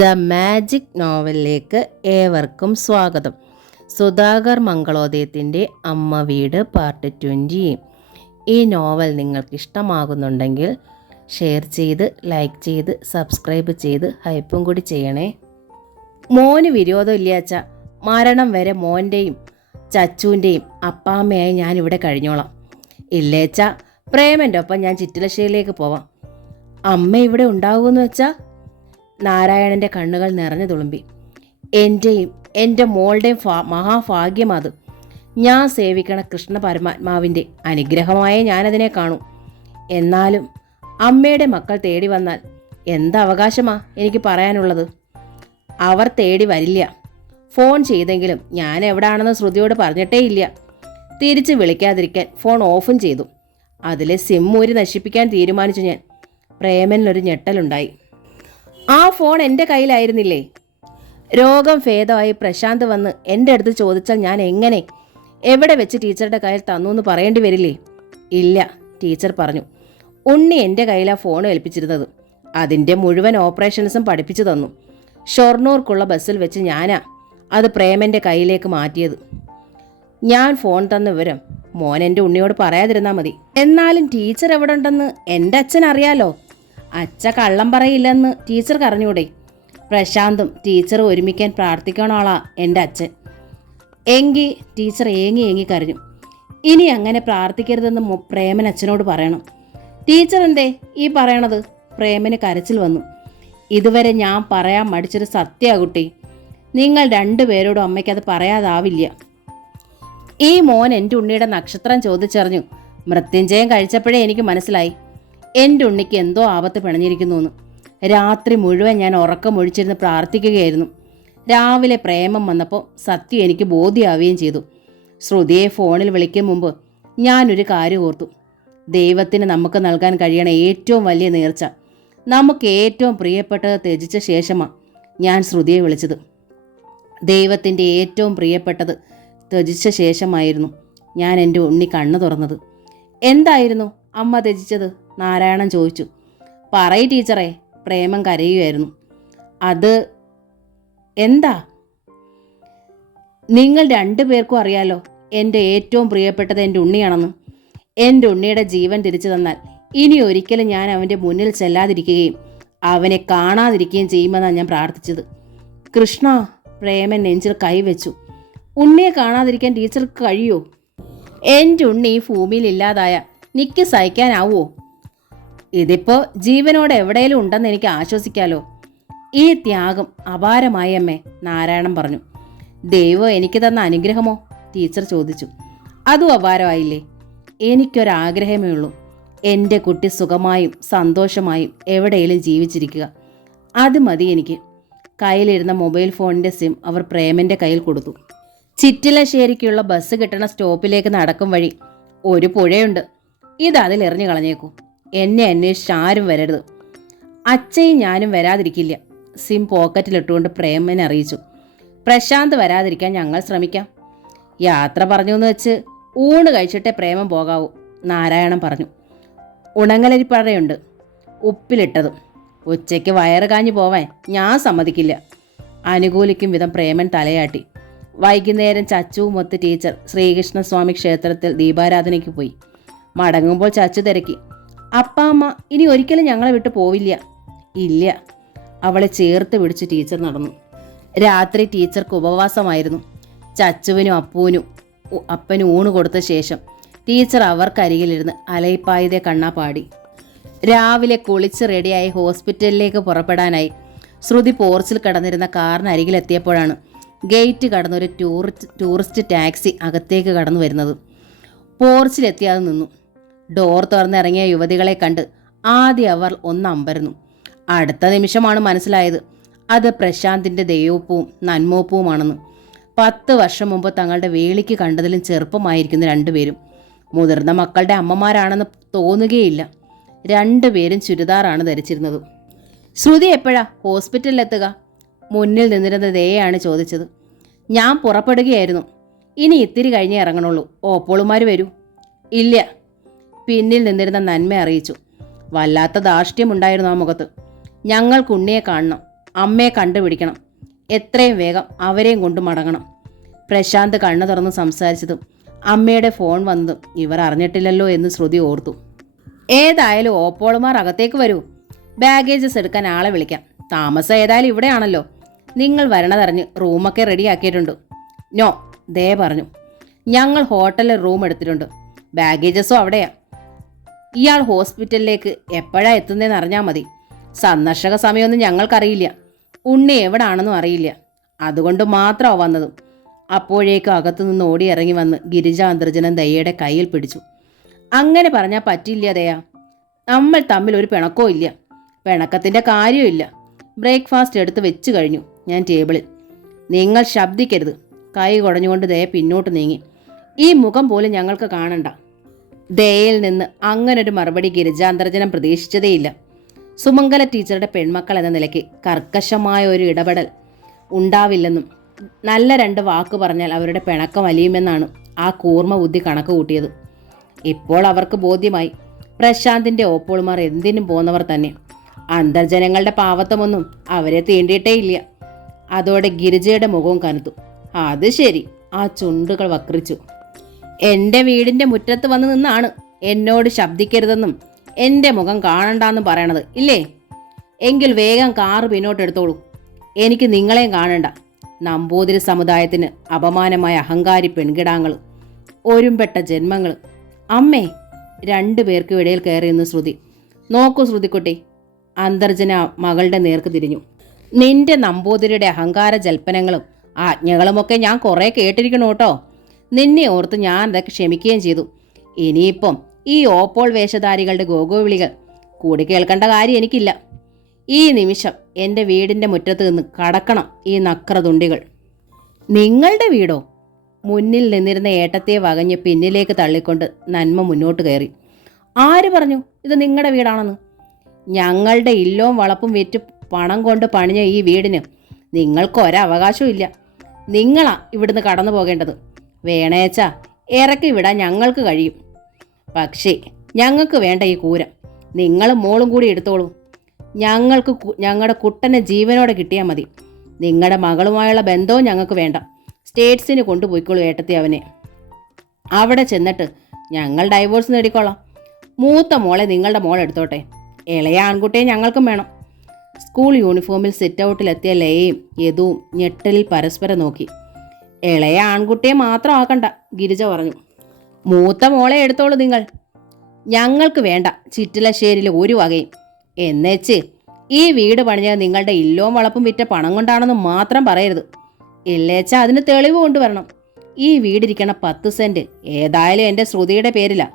The magic നോവലിലേക്ക് ഏവർക്കും സ്വാഗതം. സുധാകർ മംഗളോദയത്തിൻ്റെ അമ്മ വീട് പാർട്ട് 20. ഈ നോവൽ നിങ്ങൾക്ക് ഇഷ്ടമാകുന്നുണ്ടെങ്കിൽ ഷെയർ ചെയ്ത്, ലൈക്ക് ചെയ്ത്, സബ്സ്ക്രൈബ് ചെയ്ത് ഹൈപ്പും കൂടി ചെയ്യണേ. മോന് വിരോധമില്ലാച്ച മരണം വരെ മോൻ്റെയും ചച്ചുവിൻ്റെയും അപ്പാമ്മയായി ഞാനിവിടെ കഴിഞ്ഞോളാം. ഇല്ലേച്ച പ്രേമൻ്റെ ഒപ്പം ഞാൻ ചിറ്റിലശ്ശേരിയിലേക്ക് പോവാം. അമ്മ ഇവിടെ ഉണ്ടാകുമെന്ന് വെച്ചാൽ നാരായണൻ്റെ കണ്ണുകൾ നിറഞ്ഞു തുളുമ്പി. എൻ്റെയും എൻ്റെ മോളുടെയും മഹാഭാഗ്യം അത്. ഞാൻ സേവിക്കണ കൃഷ്ണ പരമാത്മാവിൻ്റെ അനുഗ്രഹമായ ഞാനതിനെ കാണും. എന്നാലും അമ്മയുടെ മക്കൾ തേടി വന്നാൽ എന്തവകാശമാ എനിക്ക് പറയാനുള്ളത്? അവർ തേടി വരില്ല. ഫോൺ ചെയ്തെങ്കിലും ഞാൻ എവിടാണെന്ന് ശ്രുതിയോട് പറഞ്ഞിട്ടേ ഇല്ല. തിരിച്ച് വിളിക്കാതിരിക്കാൻ ഫോൺ ഓഫും ചെയ്തു. അതിലെ സിം ഊരി നശിപ്പിക്കാൻ തീരുമാനിച്ചു ഞാൻ. പ്രേമനിലൊരു ഞെട്ടലുണ്ടായി. ആ ഫോൺ എൻ്റെ കയ്യിലായിരുന്നില്ലേ? രോഗം ഭേദമായി പ്രശാന്ത് വന്ന് എൻ്റെ അടുത്ത് ചോദിച്ചാൽ ഞാൻ എവിടെ വെച്ച് ടീച്ചറുടെ കയ്യിൽ തന്നു എന്ന് പറയേണ്ടി വരില്ലേ? ഇല്ല, ടീച്ചർ പറഞ്ഞു. ഉണ്ണി എൻ്റെ കയ്യിലാണ് ഫോൺ ഏൽപ്പിച്ചിരുന്നത്. അതിൻ്റെ മുഴുവൻ ഓപ്പറേഷൻസും പഠിപ്പിച്ചു തന്നു. ഷൊർണൂർക്കുള്ള ബസ്സിൽ വെച്ച് ഞാനാ അത് പ്രേമൻ്റെ കയ്യിലേക്ക് മാറ്റിയത്. ഞാൻ ഫോൺ തന്ന വിവരം മോൻ എൻ്റെ ഉണ്ണിയോട് പറയാതിരുന്നാൽ മതി. എന്നാലും ടീച്ചർ എവിടെ ഉണ്ടെന്ന് എൻ്റെ അച്ഛൻ അറിയാലോ. അച്ഛ കള്ളം പറയില്ലെന്ന് ടീച്ചർക്ക് അറിഞ്ഞൂടെ? പ്രശാന്തും ടീച്ചറും ഒരുമിക്കാൻ പ്രാർത്ഥിക്കണോളാ എൻ്റെ അച്ഛൻ. എങ്കിൽ ടീച്ചർ ഏങ്ങി കരഞ്ഞു. ഇനി അങ്ങനെ പ്രാർത്ഥിക്കരുതെന്ന് പ്രേമൻ അച്ഛനോട് പറയണം. ടീച്ചർ എന്തേ ഈ പറയണത്? പ്രേമന് കരച്ചിൽ വന്നു. ഇതുവരെ ഞാൻ പറയാൻ മടിച്ചൊരു സത്യാ കുട്ടി. നിങ്ങൾ രണ്ടുപേരോടും അമ്മയ്ക്കത് പറയാതാവില്ല. ഈ മോൻ എൻ്റെ ഉണ്ണിയുടെ നക്ഷത്രം ചോദിച്ചറിഞ്ഞു. മൃത്യുഞ്ജയം കഴിച്ചപ്പോഴേ എനിക്ക് മനസ്സിലായി എൻ്റെ ഉണ്ണിക്ക് എന്തോ ആപത്ത് പിണഞ്ഞിരിക്കുന്നു എന്ന്. രാത്രി മുഴുവൻ ഞാൻ ഉറക്കമൊഴിച്ചിരുന്ന് പ്രാർത്ഥിക്കുകയായിരുന്നു. രാവിലെ പ്രേമം വന്നപ്പോൾ സത്യം എനിക്ക് ബോധ്യമാവുകയും ചെയ്തു. ശ്രുതിയെ ഫോണിൽ വിളിക്കും മുമ്പ് ഞാനൊരു കാര്യം ഓർത്തു. ദൈവത്തിന് നമുക്ക് നൽകാൻ കഴിയണ ഏറ്റവും വലിയ നേർച്ച, നമുക്ക് ഏറ്റവും പ്രിയപ്പെട്ടത് ത്യജിച്ച ശേഷമാണ് ഞാൻ ശ്രുതിയെ വിളിച്ചത്. ദൈവത്തിൻ്റെ ഏറ്റവും പ്രിയപ്പെട്ടത് ത്യജിച്ച ശേഷമായിരുന്നു ഞാൻ എൻ്റെ ഉണ്ണി കണ്ണു തുറന്നത്. എന്തായിരുന്നു അമ്മ ത്യജിച്ചത്? നാരായണൻ ചോദിച്ചു. പറയ് ടീച്ചറെ. പ്രേമം കരയുമായിരുന്നു. അത് എന്താ? നിങ്ങൾ രണ്ടുപേർക്കും അറിയാലോ എൻ്റെ ഏറ്റവും പ്രിയപ്പെട്ടത് എൻ്റെ ഉണ്ണിയാണെന്ന്. എൻ്റെ ഉണ്ണിയുടെ ജീവൻ തിരിച്ചു തന്നാൽ ഇനി ഒരിക്കലും ഞാൻ അവൻ്റെ മുന്നിൽ ചെല്ലാതിരിക്കുകയും അവനെ കാണാതിരിക്കുകയും ചെയ്യുമെന്നാണ് ഞാൻ പ്രാർത്ഥിച്ചത്. കൃഷ്ണ, പ്രേമൻ നെഞ്ചിൽ കൈവച്ചു. ഉണ്ണിയെ കാണാതിരിക്കാൻ ടീച്ചർക്ക് കഴിയുമോ? എൻ്റെ ഉണ്ണി ഈ ഭൂമിയിൽ ഇല്ലാതായ നിക്ക് സഹിക്കാനാവോ? ഇതിപ്പോൾ ജീവനോടെ എവിടെയെങ്കിലും ഉണ്ടെന്ന് എനിക്ക് ആശ്വസിക്കാലോ. ഈ ത്യാഗം അപാരമായി അമ്മേ, നാരായണൻ പറഞ്ഞു. ദൈവം എനിക്ക് തന്ന അനുഗ്രഹമോ? ടീച്ചർ ചോദിച്ചു. അതും അപാരമായില്ലേ? എനിക്കൊരാഗ്രഹമേ ഉള്ളൂ. എൻ്റെ കുട്ടി സുഖമായും സന്തോഷമായും എവിടെയെങ്കിലും ജീവിച്ചിരിക്കുക. അത് മതി എനിക്ക്. കയ്യിലിരുന്ന മൊബൈൽ ഫോണിൻ്റെ സിം അവർ പ്രേമൻ്റെ കയ്യിൽ കൊടുത്തു. ചിറ്റിലശ്ശേരിക്കുള്ള ബസ് കിട്ടണ സ്റ്റോപ്പിലേക്ക് നടക്കും വഴി ഒരു പുഴയുണ്ട്. അതിൽ എറിഞ്ഞു കളഞ്ഞേക്കൂ. എന്നെ അന്വേഷിച്ച് ആരും വരരുത്. അച്ഛയും ഞാനും വരാതിരിക്കില്ല. സിം പോക്കറ്റിലിട്ടുകൊണ്ട് പ്രേമനെ അറിയിച്ചു. പ്രശാന്ത് വരാതിരിക്കാൻ ഞങ്ങൾ ശ്രമിക്കാം. യാത്ര പറഞ്ഞു എന്ന് വെച്ച് ഊണ് കഴിച്ചിട്ടേ പ്രേമം പോകാവൂ, നാരായണൻ പറഞ്ഞു. ഉണങ്ങലരിപ്പഴയുണ്ട്, ഉപ്പിലിട്ടതും. ഉച്ചയ്ക്ക് വയറ് കാഞ്ഞു പോവാൻ ഞാൻ സമ്മതിക്കില്ല. അനുകൂലിക്കും വിധം പ്രേമൻ തലയാട്ടി. വൈകുന്നേരം ചച്ചുവുമൊത്ത് ടീച്ചർ ശ്രീകൃഷ്ണസ്വാമി ക്ഷേത്രത്തിൽ ദീപാരാധനയ്ക്ക് പോയി. മടങ്ങുമ്പോൾ ചച്ചു തിരക്കി. അപ്പാമ്മ ഇനി ഒരിക്കലും ഞങ്ങളെ വിട്ടു പോവില്ല. ഇല്ല. അവളെ ചേർത്ത് പിടിച്ച് ടീച്ചർ നടന്നു. രാത്രി ടീച്ചർക്ക് ഉപവാസമായിരുന്നു. ചച്ചുവിനും അപ്പനും ഊണ് കൊടുത്ത ശേഷം ടീച്ചർ അവർക്കരികിലിരുന്ന് അലയിപ്പായതേ കണ്ണാ പാടി. രാവിലെ കുളിച്ച് റെഡിയായി ഹോസ്പിറ്റലിലേക്ക് പുറപ്പെടാനായി ശ്രുതി പോർച്ചിൽ കടന്നിരുന്ന കാറിനരികിലെത്തിയപ്പോഴാണ് ഗേറ്റ് കടന്നൊരു ടൂറിസ്റ്റ് ടാക്സി അകത്തേക്ക് കടന്നു വരുന്നത്. പോർച്ചിലെത്തിയാതെ നിന്നു. ഡോർ തുറന്നിറങ്ങിയ യുവതികളെ കണ്ട് ആദ്യം അവർ ഒന്നമ്പരന്നു. അടുത്ത നിമിഷമാണ് മനസ്സിലായത് അത് പ്രശാന്തിൻ്റെ ദൈവപ്പവും നന്മോപ്പവുമാണെന്ന്. 10 വർഷം മുമ്പ് തങ്ങളുടെ വേളിക്ക് കണ്ടതിലും ചെറുപ്പമായിരിക്കുന്ന രണ്ടുപേരും. മുതിർന്ന മക്കളുടെ അമ്മമാരാണെന്ന് തോന്നുകയില്ല. രണ്ടുപേരും ചുരിദാറാണ് ധരിച്ചിരുന്നത്. ശ്രുതി എപ്പോഴാ ഹോസ്പിറ്റലിലെത്തുക? മുന്നിൽ നിന്നിരുന്ന ദയാണ് ചോദിച്ചത്. ഞാൻ പുറപ്പെടുകയായിരുന്നു. ഇനി ഇത്തിരി കഴിഞ്ഞേ ഇറങ്ങണുള്ളൂ. ഓപ്പോളുമാർ വരൂ. ഇല്ല, പിന്നിൽ നിന്നിരുന്ന നന്മ അറിയിച്ചു. വല്ലാത്ത ധാർഷ്ട്യമുണ്ടായിരുന്നു ആ മുഖത്ത്. ഞങ്ങൾക്ക് ഉണ്ണിയെ കാണണം. അമ്മയെ കണ്ടുപിടിക്കണം. എത്രയും വേഗം അവരെയും കൊണ്ട് മടങ്ങണം. പ്രശാന്ത് കണ്ണു തുറന്ന് സംസാരിച്ചതും അമ്മയുടെ ഫോൺ വന്നതും ഇവർ അറിഞ്ഞിട്ടില്ലല്ലോ എന്ന് ശ്രുതി ഓർത്തു. ഏതായാലും ഓപ്പോളുമാർ അകത്തേക്ക് വരൂ. ബാഗേജസ് എടുക്കാൻ ആളെ വിളിക്കാം. താമസം ഏതായാലും ഇവിടെയാണല്ലോ. നിങ്ങൾ വരണതറിഞ്ഞ് റൂമൊക്കെ റെഡിയാക്കിയിട്ടുണ്ട്. നോ, ദേ പറഞ്ഞു. ഞങ്ങൾ ഹോട്ടലിൽ റൂം എടുത്തിട്ടുണ്ട്. ബാഗേജസും അവിടെയാ. ഇയാൾ ഹോസ്പിറ്റലിലേക്ക് എപ്പോഴാ എത്തുന്നതെന്ന് അറിഞ്ഞാൽ മതി. സന്ദർശക സമയമൊന്നും ഞങ്ങൾക്കറിയില്ല. ഉണ്ണി എവിടാണെന്നും അറിയില്ല. അതുകൊണ്ട് മാത്രമാണ് വന്നതും. അപ്പോഴേക്കും അകത്തുനിന്ന് ഓടി ഇറങ്ങി വന്ന് ഗിരിജ അന്തർജനം ദയയുടെ കയ്യിൽ പിടിച്ചു. അങ്ങനെ പറഞ്ഞാൽ പറ്റില്ല ദയ. നമ്മൾ തമ്മിൽ ഒരു പിണക്കവും ഇല്ല. പിണക്കത്തിൻ്റെ കാര്യമില്ല. ബ്രേക്ക്ഫാസ്റ്റ് എടുത്ത് വെച്ച് കഴിഞ്ഞു ഞാൻ ടേബിളിൽ. നിങ്ങൾ ശബ്ദിക്കരുത്. കൈ കുടഞ്ഞുകൊണ്ട് ദയ പിന്നോട്ട് നീങ്ങി. ഈ മുഖം പോലും ഞങ്ങൾക്ക് കാണണ്ട. ദയയിൽ നിന്ന് അങ്ങനൊരു മറുപടി ഗിരിജാന്തർജനം പ്രതീക്ഷിച്ചതേയില്ല. സുമംഗല ടീച്ചറുടെ പെൺമക്കൾ എന്ന നിലയ്ക്ക് കർക്കശമായ ഒരു ഇടപെടൽ ഉണ്ടാവില്ലെന്നും നല്ല 2 വാക്ക് പറഞ്ഞാൽ അവരുടെ പിണക്കം വലിയുമെന്നാണ് ആ കൂർമ്മ ബുദ്ധി കണക്ക് കൂട്ടിയത്. ഇപ്പോൾ അവർക്ക് ബോധ്യമായി, പ്രശാന്തിൻ്റെ ഓപ്പോളുമാർ എന്തിനും പോന്നവർ തന്നെ. അന്തർജനങ്ങളുടെ പാവത്വമൊന്നും അവരെ തീണ്ടിയിട്ടേയില്ല. അതോടെ ഗിരിജയുടെ മുഖവും കനത്തു. അത് ശരി, ആ ചുണ്ടുകൾ വക്രിച്ചു. എൻ്റെ വീടിൻ്റെ മുറ്റത്ത് വന്ന് നിന്നാണ് എന്നോട് ശബ്ദിക്കരുതെന്നും എൻ്റെ മുഖം കാണണ്ടെന്നും പറയണത് ഇല്ലേ? എങ്കിൽ വേഗം കാറ് പിന്നോട്ടെടുത്തോളൂ. എനിക്ക് നിങ്ങളെയും കാണണ്ട. നമ്പൂതിരി സമുദായത്തിന് അപമാനമായ അഹങ്കാരി പെൺകിടാങ്ങൾ, ഒരുമ്പെട്ട ജന്മങ്ങൾ. അമ്മേ, 2 പേർക്കും ഇടയിൽ കയറി നിന്ന് ശ്രുതി. നോക്കൂ ശ്രുതിക്കുട്ടി. അന്തർജന മകളുടെ നേർക്ക് തിരിഞ്ഞു. നിന്റെ നമ്പൂതിരിയുടെ അഹങ്കാര ജൽപ്പനങ്ങളും ആജ്ഞകളുമൊക്കെ ഞാൻ കുറേ കേട്ടിരിക്കണു കേട്ടോ. നിന്നെ ഓർത്ത് ഞാൻ അതൊക്കെ ക്ഷമിക്കുകയും ചെയ്തു. ഇനിയിപ്പം ഈ ഓപ്പോൾ വേഷധാരികളുടെ ഗോഗോവിളികൾ കൂടി കേൾക്കേണ്ട കാര്യം എനിക്കില്ല. ഈ നിമിഷം എൻ്റെ വീടിൻ്റെ മുറ്റത്ത് നിന്ന് കടക്കണം ഈ നക്രതുണ്ടികൾ. നിങ്ങളുടെ വീടോ? മുന്നിൽ നിന്നിരുന്ന ഏട്ടത്തെ വകഞ്ഞ് പിന്നിലേക്ക് തള്ളിക്കൊണ്ട് നന്മ മുന്നോട്ട് കയറി. ആര് പറഞ്ഞു ഇത് നിങ്ങളുടെ വീടാണെന്ന്? ഞങ്ങളുടെ ഇല്ലവും വളപ്പും വിറ്റ് പണം കൊണ്ട് പണിഞ്ഞ ഈ വീടിന് നിങ്ങൾക്ക് ഒരവകാശവും ഇല്ല. നിങ്ങളാ ഇവിടുന്ന് കടന്നു പോകേണ്ടത്. വേണേച്ചാ ഇറക്കി വിടാൻ ഞങ്ങൾക്ക് കഴിയും. പക്ഷേ ഞങ്ങൾക്ക് വേണ്ട ഈ കൂര. നിങ്ങളും മോളും കൂടി എടുത്തോളൂ. ഞങ്ങൾക്ക് ഞങ്ങളുടെ കുട്ടനെ ജീവനോടെ കിട്ടിയാൽ മതി. നിങ്ങളുടെ മകളുമായുള്ള ബന്ധവും ഞങ്ങൾക്ക് വേണ്ട. സ്റ്റേറ്റ്സിന് കൊണ്ടുപോയിക്കോളൂ ഏട്ടത്തി അവനെ. അവിടെ ചെന്നിട്ട് ഞങ്ങൾ ഡൈവോഴ്സ് നേടിക്കോളാം. മൂത്ത മോളെ നിങ്ങളുടെ മോളെടുത്തോട്ടെ. ഇളയ ആൺകുട്ടിയെ ഞങ്ങൾക്കും വേണം. സ്കൂൾ യൂണിഫോമിൽ സിറ്റ് ഔട്ടിലെത്തിയ ലയയും യദുവും ഞെട്ടലിൽ പരസ്പരം നോക്കി. ഇളയ ആൺകുട്ടിയെ മാത്രം ആക്കണ്ട, ഗിരിജ പറഞ്ഞു. മൂത്ത മോളെ എടുത്തോളൂ നിങ്ങൾ. ഞങ്ങൾക്ക് വേണ്ട ചിറ്റിലശ്ശേരിയിൽ ഒരു വകയും. എന്നുവെച്ച് ഈ വീട് പണിഞ്ഞത് നിങ്ങളുടെ ഇല്ലവും വളപ്പും വിറ്റ പണം കൊണ്ടാണെന്ന് മാത്രം പറയരുത്. ഇല്ലേച്ചാ അതിന് തെളിവ് കൊണ്ടുവരണം. ഈ വീടിരിക്കണ 10 സെൻറ്റ് ഏതായാലും എൻ്റെ ശ്രുതിയുടെ പേരിലാ.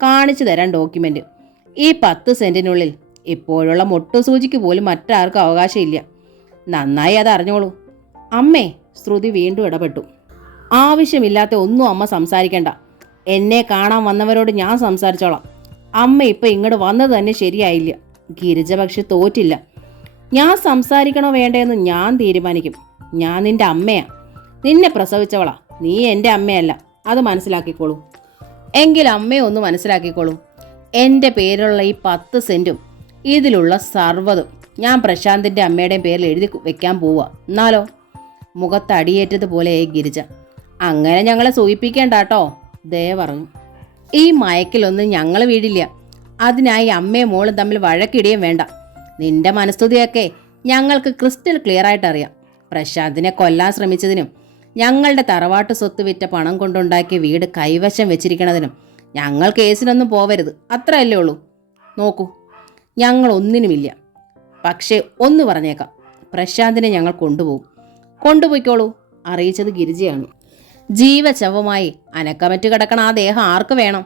കാണിച്ചു തരാൻ ഡോക്യുമെൻ്റ്. ഈ 10 സെൻറ്റിനുള്ളിൽ ഇപ്പോഴുള്ള മൊട്ടുസൂചിക്ക് പോലും മറ്റാർക്കും അവകാശമില്ല. നന്നായി അത് അറിഞ്ഞോളൂ. അമ്മേ, ശ്രുതി വീണ്ടും ഇടപെട്ടു. ആവശ്യമില്ലാത്ത ഒന്നും അമ്മ സംസാരിക്കണ്ട. എന്നെ കാണാൻ വന്നവരോട് ഞാൻ സംസാരിച്ചോളാം. അമ്മ ഇപ്പം ഇങ്ങോട്ട് വന്നത് തന്നെ ശരിയായില്ല. ഗിരിജ പക്ഷെ തോറ്റില്ല. ഞാൻ സംസാരിക്കണോ വേണ്ടതെന്ന് ഞാൻ തീരുമാനിക്കും. ഞാൻ നിന്റെ അമ്മയാ. നിന്നെ പ്രസവിച്ചവളാ. നീ എൻ്റെ അമ്മയല്ല. അത് മനസ്സിലാക്കിക്കോളൂ. എങ്കിൽ അമ്മയെ ഒന്ന് മനസ്സിലാക്കിക്കോളൂ. എൻ്റെ പേരിലുള്ള ഈ 10 സെൻറ്റും ഇതിലുള്ള സർവ്വതും ഞാൻ പ്രശാന്തിൻ്റെ അമ്മയുടെയും പേരിൽ എഴുതി വെക്കാൻ പോവുക. എന്നാലോ? മുഖത്തടിയേറ്റതുപോലെ ഗിരിജ. അങ്ങനെ ഞങ്ങളെ സൂചിപ്പിക്കേണ്ട കേട്ടോ, ദയ പറഞ്ഞു. ഈ മയക്കിലൊന്നും ഞങ്ങൾ വീടില്ല. അതിനായി അമ്മയും മോളും തമ്മിൽ വഴക്കിടുകയും വേണ്ട. നിന്റെ മനസ്തുതിയൊക്കെ ഞങ്ങൾക്ക് ക്രിസ്റ്റൽ ക്ലിയർ ആയിട്ട് അറിയാം. പ്രശാന്തിനെ കൊല്ലാൻ ശ്രമിച്ചതിനും ഞങ്ങളുടെ തറവാട്ട് സ്വത്ത് വിറ്റ പണം കൊണ്ടുണ്ടാക്കിയ വീട് കൈവശം വെച്ചിരിക്കണതിനും ഞങ്ങൾ കേസിനൊന്നും പോവരുത്. അത്രയല്ലേ ഉള്ളൂ. നോക്കൂ, ഞങ്ങൾ ഒന്നിനുമില്ല. പക്ഷേ ഒന്ന് പറഞ്ഞേക്കാം, പ്രശാന്തിനെ ഞങ്ങൾ കൊണ്ടുപോയിക്കോളൂ. അറിയിച്ചത് ഗിരിജയാണ്. ജീവശവമായി അനക്കമറ്റ് കിടക്കണ ആ ദേഹം ആർക്ക് വേണം?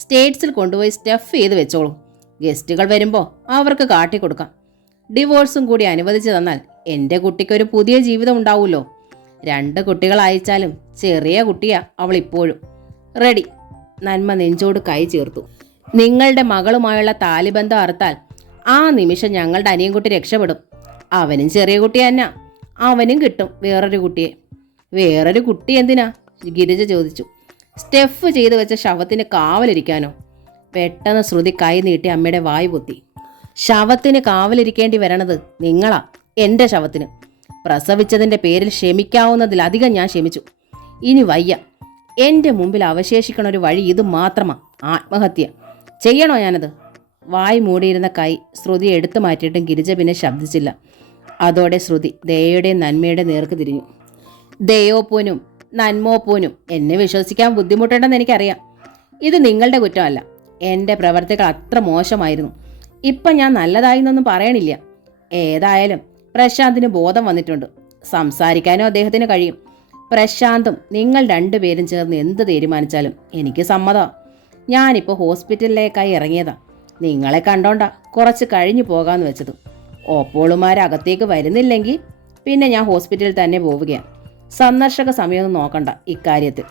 സ്റ്റേറ്റ്സിൽ കൊണ്ടുപോയി സ്റ്റഫ് ചെയ്ത് വെച്ചോളൂ. ഗസ്റ്റുകൾ വരുമ്പോൾ അവർക്ക് കാട്ടിക്കൊടുക്കാം. ഡിവോഴ്സും കൂടി അനുവദിച്ചു തന്നാൽ എൻ്റെ കുട്ടിക്കൊരു പുതിയ ജീവിതം ഉണ്ടാവുമല്ലോ. 2 കുട്ടികൾ അയച്ചാലും ചെറിയ കുട്ടിയാ അവൾ ഇപ്പോഴും. റെഡി. നന്മ നെഞ്ചോട് കൈ ചേർത്തു. നിങ്ങളുടെ മകളുമായുള്ള താലിബന്ധം അറുത്താൽ ആ നിമിഷം ഞങ്ങളുടെ അനിയൻകുട്ടി രക്ഷപ്പെടും. അവനും ചെറിയ കുട്ടി തന്നെ. അവനും കിട്ടും വേറൊരു കുട്ടിയെ. വേറൊരു കുട്ടി എന്തിനാ? ഗിരിജ ചോദിച്ചു. സ്റ്റെഫ് ചെയ്ത് വെച്ച ശവത്തിന് കാവലിരിക്കാനോ? പെട്ടെന്ന് ശ്രുതി കൈ നീട്ടി അമ്മയുടെ വായു പൊത്തി. ശവത്തിന് കാവലിരിക്കേണ്ടി വരണത് നിങ്ങളാ. എൻ്റെ ശവത്തിന്. പ്രസവിച്ചതിൻ്റെ പേരിൽ ക്ഷമിക്കാവുന്നതിലധികം ഞാൻ ക്ഷമിച്ചു. ഇനി വയ്യ. എൻ്റെ മുമ്പിൽ അവശേഷിക്കണ ഒരു വഴി ഇത് മാത്രമാണ്, ആത്മഹത്യ. ചെയ്യണോ ഞാനത്? വായി മൂടിയിരുന്ന കൈ ശ്രുതി എടുത്തു മാറ്റിയിട്ടും ഗിരിജ പിന്നെ ശബ്ദിച്ചില്ല. അതോടെ ശ്രുതി ദയയുടെയും നന്മയുടെ നേർക്ക് തിരിഞ്ഞു. ദയോപ്പൂനും നന്മോപ്പൂനും എന്നെ വിശ്വസിക്കാൻ ബുദ്ധിമുട്ടുണ്ടെന്ന് എനിക്കറിയാം. ഇത് നിങ്ങളുടെ കുറ്റമല്ല. എൻ്റെ പ്രവർത്തികൾ അത്ര മോശമായിരുന്നു. ഇപ്പം ഞാൻ നല്ലതായി എന്നൊന്നും പറയണില്ല. ഏതായാലും പ്രശാന്തിന് ബോധം വന്നിട്ടുണ്ട്. സംസാരിക്കാനും അദ്ദേഹത്തിന് കഴിയും. പ്രശാന്തും നിങ്ങൾ രണ്ടുപേരും ചേർന്ന് എന്ത് തീരുമാനിച്ചാലും എനിക്ക് സമ്മതമാണ്. ഞാനിപ്പോൾ ഹോസ്പിറ്റലിലേക്കായി ഇറങ്ങിയതാ. നിങ്ങളെ കണ്ടോണ്ടാ കുറച്ച് കഴിഞ്ഞു പോകാമെന്ന് വെച്ചത്. ഓപ്പോളുമാരകത്തേക്ക് വരുന്നില്ലെങ്കിൽ പിന്നെ ഞാൻ ഹോസ്പിറ്റലിൽ തന്നെ പോവുകയാണ്. സന്ദർശക സമയമൊന്നും നോക്കണ്ട ഇക്കാര്യത്തിൽ.